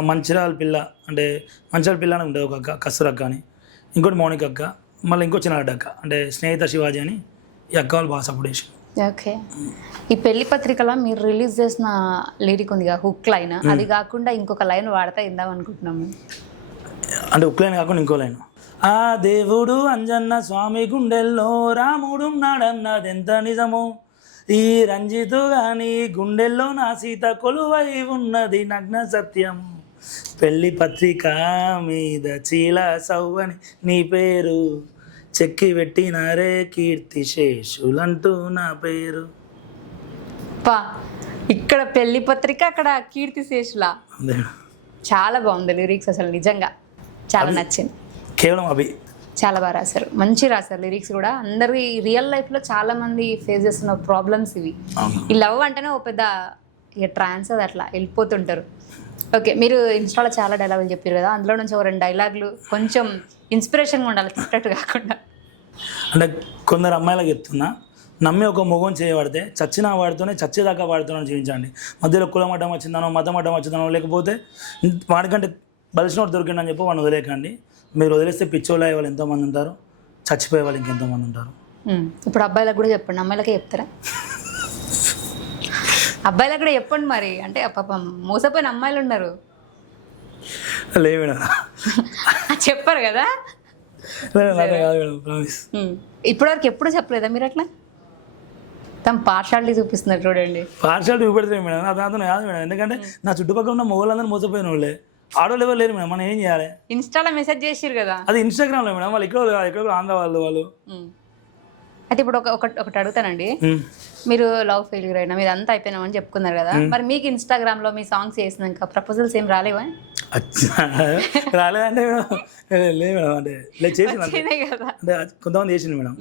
మంచిర్యాల పిల్ల అంటే మంచిర్యాల పిల్ల అని ఉంటుంది ఒక అక్క, కస్తూర్ అక్క అని, ఇంకోటి మౌనిక అక్క, మళ్ళీ ఇంకో చిన్న అక్క అంటే స్నేహిత శివాజీ అని, ఈ అక్క వాళ్ళు బాగా సపోర్ట్ చేసి. ఓకే, ఈ పెళ్లి పత్రికలో మీరు రిలీజ్ చేసిన లిరిక్ ఉంది కదా, హుక్ లైన్, అది కాకుండా ఇంకొక లైన్ వాడతా ఇందాం అనుకుంటున్నాము. అంటే హుక్ లైన్ కాకుండా ఇంకో లైన్, ఆ దేవుడు అంజన్న స్వామి గుండెల్లో రాముడు నాడన్నదెంత నిజమో, ఈ రంజితు గాని గుండెల్లో నా సీత కొలువై ఉన్నది నగ్న సత్యం, పెళ్లి పత్రిక మీద చీల సవ్వని నీ పేరు, చెక్కి పెట్టినారే కీర్తి శేషులంటూ నా పేరు. ఇక్కడ పెళ్లి పత్రిక, అక్కడ కీర్తి శేషులా. చాలా బాగుంది లిరిక్స్, అసలు నిజంగా చాలా నచ్చింది. కేవలం అభి చాలా బాగా రాశారు, మంచి రాశారు లిరిక్స్ కూడా. అందరి రియల్ లైఫ్లో చాలా మంది ఫేస్ చేస్తున్న ప్రాబ్లమ్స్ ఇవి. ఈ లవ్ అంటేనే ఒక పెద్ద ఇక ట్రాన్స్ అది అట్లా వెళ్ళిపోతుంటారు. ఓకే, మీరు ఇన్స్టాలో చాలా డైలాగులు చెప్పారు కదా, అందులో నుంచి ఒక 2 డైలాగులు కొంచెం ఇన్స్పిరేషన్గా ఉండాలి, తిట్టట్టు కాకుండా. అంటే కొందరు అమ్మాయిలకు చెప్తున్నా, నమ్మి ఒక మొగం చేయబడితే చచ్చిన వాడితోనే చచ్చేదాకా వాడితోనే జీవించండి. మధ్యలో కులమటం వచ్చిందనో మతమటం వచ్చిందనో లేకపోతే వాడికంటే బలిసినోడు దొరికిందని చెప్పి వాడిని వదిలేకండి. మీరు వదిలేస్తే పిచ్చోళ్ళు అయ్యే వాళ్ళు ఎంతోమంది ఉంటారు, చచ్చిపోయే వాళ్ళు ఇంకెంతోమంది ఉంటారు. ఇప్పుడు అబ్బాయిలకు కూడా చెప్పండి, అమ్మాయిలకే చెప్తారా? అబ్బాయిలకు కూడా చెప్పండి మరి, అంటే పాపం మోసపోయిన అమ్మాయిలు ఉన్నారు. లే మేడం చెప్పారు కదా. లేదు అట్లా కాదు మేడం ప్రామిస్. ఇప్పటివరకు ఎప్పుడు చెప్పలేదా మీరు అట్లా? తమ పార్షాలిటీ చూపిస్తున్నారు చూడండి. పార్షాలిటీ చూపెడతాయి మేడం, అది అతను కాదు మేడం. ఎందుకంటే నా చుట్టుపక్కల ఉన్న మొగోళ్ళందరూ మోసపోయిన వాళ్ళే, ఆడోళ్ళు ఎవరు లేరు మేడం. మనం ఏం చేయాలి? ఇన్స్టాలో మెసేజ్ చేసిరు కదా. అది ఇన్స్టాగ్రామ్లో మేడం, వాళ్ళు ఎక్కడ ఆంధ్ర వాళ్ళు. అయితే ఇప్పుడు ఒకటి అడుగుతానండి, మీరు లవ్ ఫెయిల్యూర్ అయినా మీరు అంతా అయిపోయినామని చెప్పుకున్నారు కదా, మరి మీకు ఇన్స్టాగ్రామ్ లో మీ సాంగ్స్ చేసినాక ప్రపోజల్స్ ఏం రాలేవా? రాలేదంటే లేదు మేడం, అంటే లేదు చేసింది కదా, అంటే కొంతమంది చేసింది మేడం.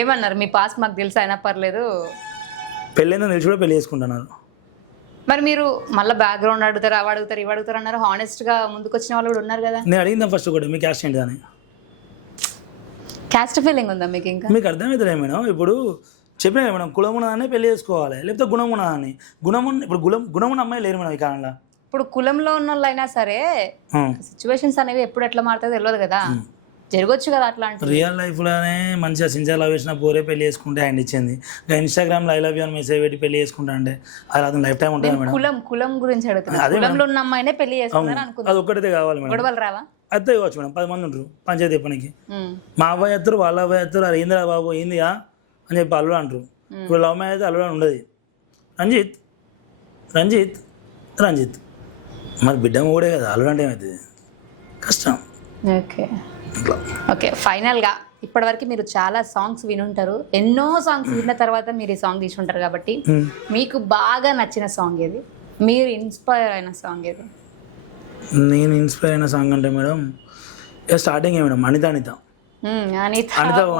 ఏమన్నారు? మీ పాస్ట్ మాకు తెలుసు అయినా పర్లేదు, పెళ్ళైందని తెలిసి కూడా పెళ్లి చేసుకుంటున్నారు. మరి మీరు మళ్ళీ బ్యాక్గ్రౌండ్ అడుగుతారు, అవి అడుగుతారు, ఇవి అడుగుతారు అన్నారు. హానెస్ట్ గా ముందుకు వచ్చిన వాళ్ళు కూడా ఉన్నారు కదా. నేను అడిగిందా ఫస్ట్ కూడా మీ క్యాస్ట్ ఏంటి అని. క్యాస్ట్ ఫీలింగ్ ఉందా మీకు? ఇంకా మీకు అర్థమవుతుంది మేడం. ఇప్పుడు చెప్పినా మేడం, కులమున్నదాన్ని పెళ్లి చేసుకోవాలి, లేకపోతే గుణమున్నదాన్ని. ఇప్పుడు గుణమున్న అమ్మాయి లేరు మేడం ఈ కాలంలో. ఇప్పుడు కులంలో ఉన్న వాళ్ళు అయినా సరే సిచ్యువేషన్స్ అనేవి ఎప్పుడు ఎట్లా మారుతుందో తెలియదు కదా, జరగవచ్చు కదా అట్లా. అంటే రియల్ లైఫ్లోనే మంచిగా సిన్సియర్ లవ్ చేసిన పోరే పెళ్లి చేసుకుంటే ఆయన ఇచ్చింది. ఇంకా ఇన్స్టాగ్రామ్లో ఐ లవ్ యూ అని మెసేజ్ పెట్టి పెళ్లి చేసుకుంటా అంటే అది అతను లైఫ్ టైం ఉంటుంది మేడం. కులం గురించి అడుగుతున్నా. కులంలో ఉన్న అమ్మాయినే పెళ్లి చేసుకున్నారు అనుకుంటా. అది ఒక్కటే కావాలి మేడం. గొడవలు రావా? అయితే ఇవ్వచ్చు మేడం, 10 మంది ఉంటారు పంచాయతీ పనికి. మా అబ్బాయి ఎత్తురు, వాళ్ళ అబ్బాయి ఎత్తురు, అది ఏందిరా బాబు ఏందియా అని చెప్పి అల్లుడు అంటారు. ఇప్పుడు లవ్ మ్యారేజ్ అయితే అల్లుడు ఉండదు. రంజిత్ రంజిత్ రంజిత్ మరి బిడ్డ కూడా కదా, అల్లుడు అంటే ఏమవుతుంది, కష్టం. ఓకే ఓకే, ఫైనల్గా ఇప్పటివరకు మీరు చాలా సాంగ్స్ వినుంటారు, ఎన్నో సాంగ్స్ విన్న తర్వాత మీరు ఈ సాంగ్ తీసుకుంటారు కాబట్టి మీకు బాగా నచ్చిన సాంగ్ ఏది? మీరు ఇన్స్పైర్ అయిన సాంగ్ ఏది? నేను ఇన్స్పైర్ అయిన సాంగ్ అంటే madam starting madam Anitha Anitha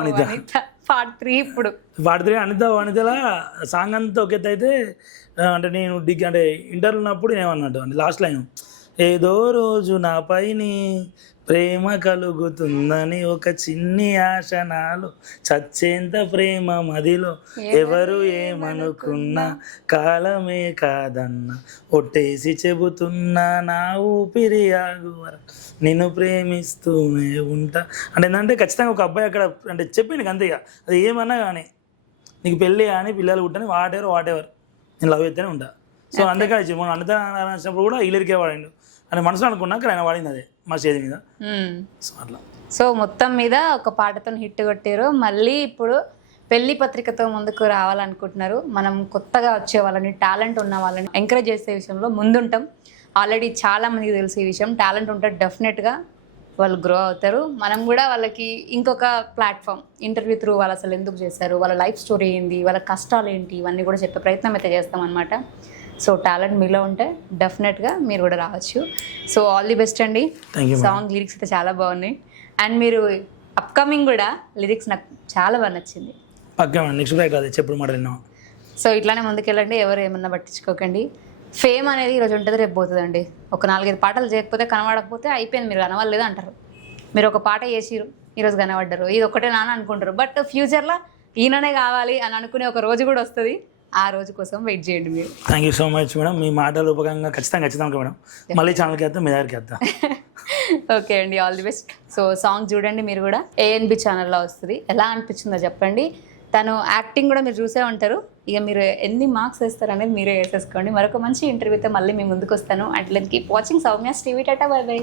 Anitha part 3. ఇప్పుడు పార్ట్ 3 అనిత అనితలా సాంగ్ అంతా ఒక ఎత్తు అయితే, అంటే నేను అంటే ఇంటర్లో ఉన్నప్పుడు ఏమన్నట్టు అంటే లాస్ట్ లైన్, ఏదో రోజు నాపైని ప్రేమ కలుగుతుందని ఒక చిన్ని ఆశ నాలో చచ్చేంత ప్రేమ మదిలో ఎవరు ఏమనుకున్నా కాలమే కాదన్న ఒట్టేసి చెబుతున్నా నా ఊపిరి ఆగు వరకు నిన్ను ప్రేమిస్తూనే ఉంటా అంటే ఏంటంటే ఖచ్చితంగా ఒక అబ్బాయి అక్కడ అంటే చెప్పింది అంతేగా, అది ఏమన్నా కానీ నీకు పెళ్ళి కానీ పిల్లలు పుట్టని వాట్ ఎవర్ నేను లవ్ చేస్తూనే ఉంటా. సో అందుకే మనం అనిత రాసినప్పుడు కూడా ఇల్లరికే వాడిండు అని మనసులో అనుకున్నాక ఆయన వాడింది అదే మా స్టేజ్ మీద. సో అట్లా. సో మొత్తం మీద ఒక పాటతో హిట్ కొట్టారు, మళ్ళీ ఇప్పుడు పెళ్లి పత్రికతో ముందుకు రావాలనుకుంటున్నారు. మనం కొత్తగా వచ్చే వాళ్ళని, టాలెంట్ ఉన్న వాళ్ళని ఎంకరేజ్ చేసే విషయంలో ముందుంటాం. ఆల్రెడీ చాలా మందికి తెలిసే ఈ విషయం, టాలెంట్ ఉంటే డెఫినెట్గా వాళ్ళు గ్రో అవుతారు. మనం కూడా వాళ్ళకి ఇంకొక ప్లాట్ఫామ్ ఇంటర్వ్యూ త్రూ వాళ్ళు అసలు ఎందుకు చేశారు, వాళ్ళ లైఫ్ స్టోరీ ఏంటి, వాళ్ళ కష్టాలు ఏంటి, ఇవన్నీ కూడా చెప్పే ప్రయత్నం అయితే చేస్తాం అనమాట. సో టాలెంట్ మీలో ఉంటే డెఫినెట్గా మీరు కూడా రావచ్చు. సో ఆల్ ది బెస్ట్ అండి. సాంగ్ లిరిక్స్ అయితే చాలా బాగున్నాయి, అండ్ మీరు అప్కమింగ్ కూడా లిరిక్స్ నాకు చాలా బాగా నచ్చింది. చెప్పుడు మాట విన్నాం. సో ఇట్లానే ముందుకెళ్ళండి, ఎవరు ఏమన్నా పట్టించుకోకండి. ఫేమ్ అనేది ఈరోజు ఉంటుంది, రేపు పోతుందండి. ఒక 4-5 పాటలు చేయకపోతే కనబడకపోతే అయిపోయింది, మీరు కనవలేదు అంటారు. మీరు ఒక పాట చేసిరు, ఈరోజు కనబడ్డారు, ఇది ఒకటే నాన్న అనుకుంటారు. బట్ ఫ్యూచర్లో ఈయననే కావాలి అని అనుకునే ఒక రోజు కూడా వస్తుంది, ఆ రోజు కోసం వెయిట్ చేయండి మీరు. Thank you so much madam, మీ మాటలు ఉపయోగంగా ఖచ్చితంగా మేడం. మళ్ళీ ఛానల్కి వేద్దాం, మీ దగ్గరికి వేద్దాం. ఓకే అండి, all the best. So song చూడండి మీరు కూడా, ANB ఛానల్లో వస్తుంది. ఎలా అనిపించిందో చెప్పండి. తను యాక్టింగ్ కూడా మీరు చూసే ఉంటారు. ఇక మీరు ఎన్ని మార్క్స్ వేస్తారు అనేది మీరే వేసేసుకోండి. మరొక మంచి ఇంటర్వ్యూతో మళ్ళీ మీ ముందుకు వస్తాను. And keep watching Soumya's TV. Tata, by by.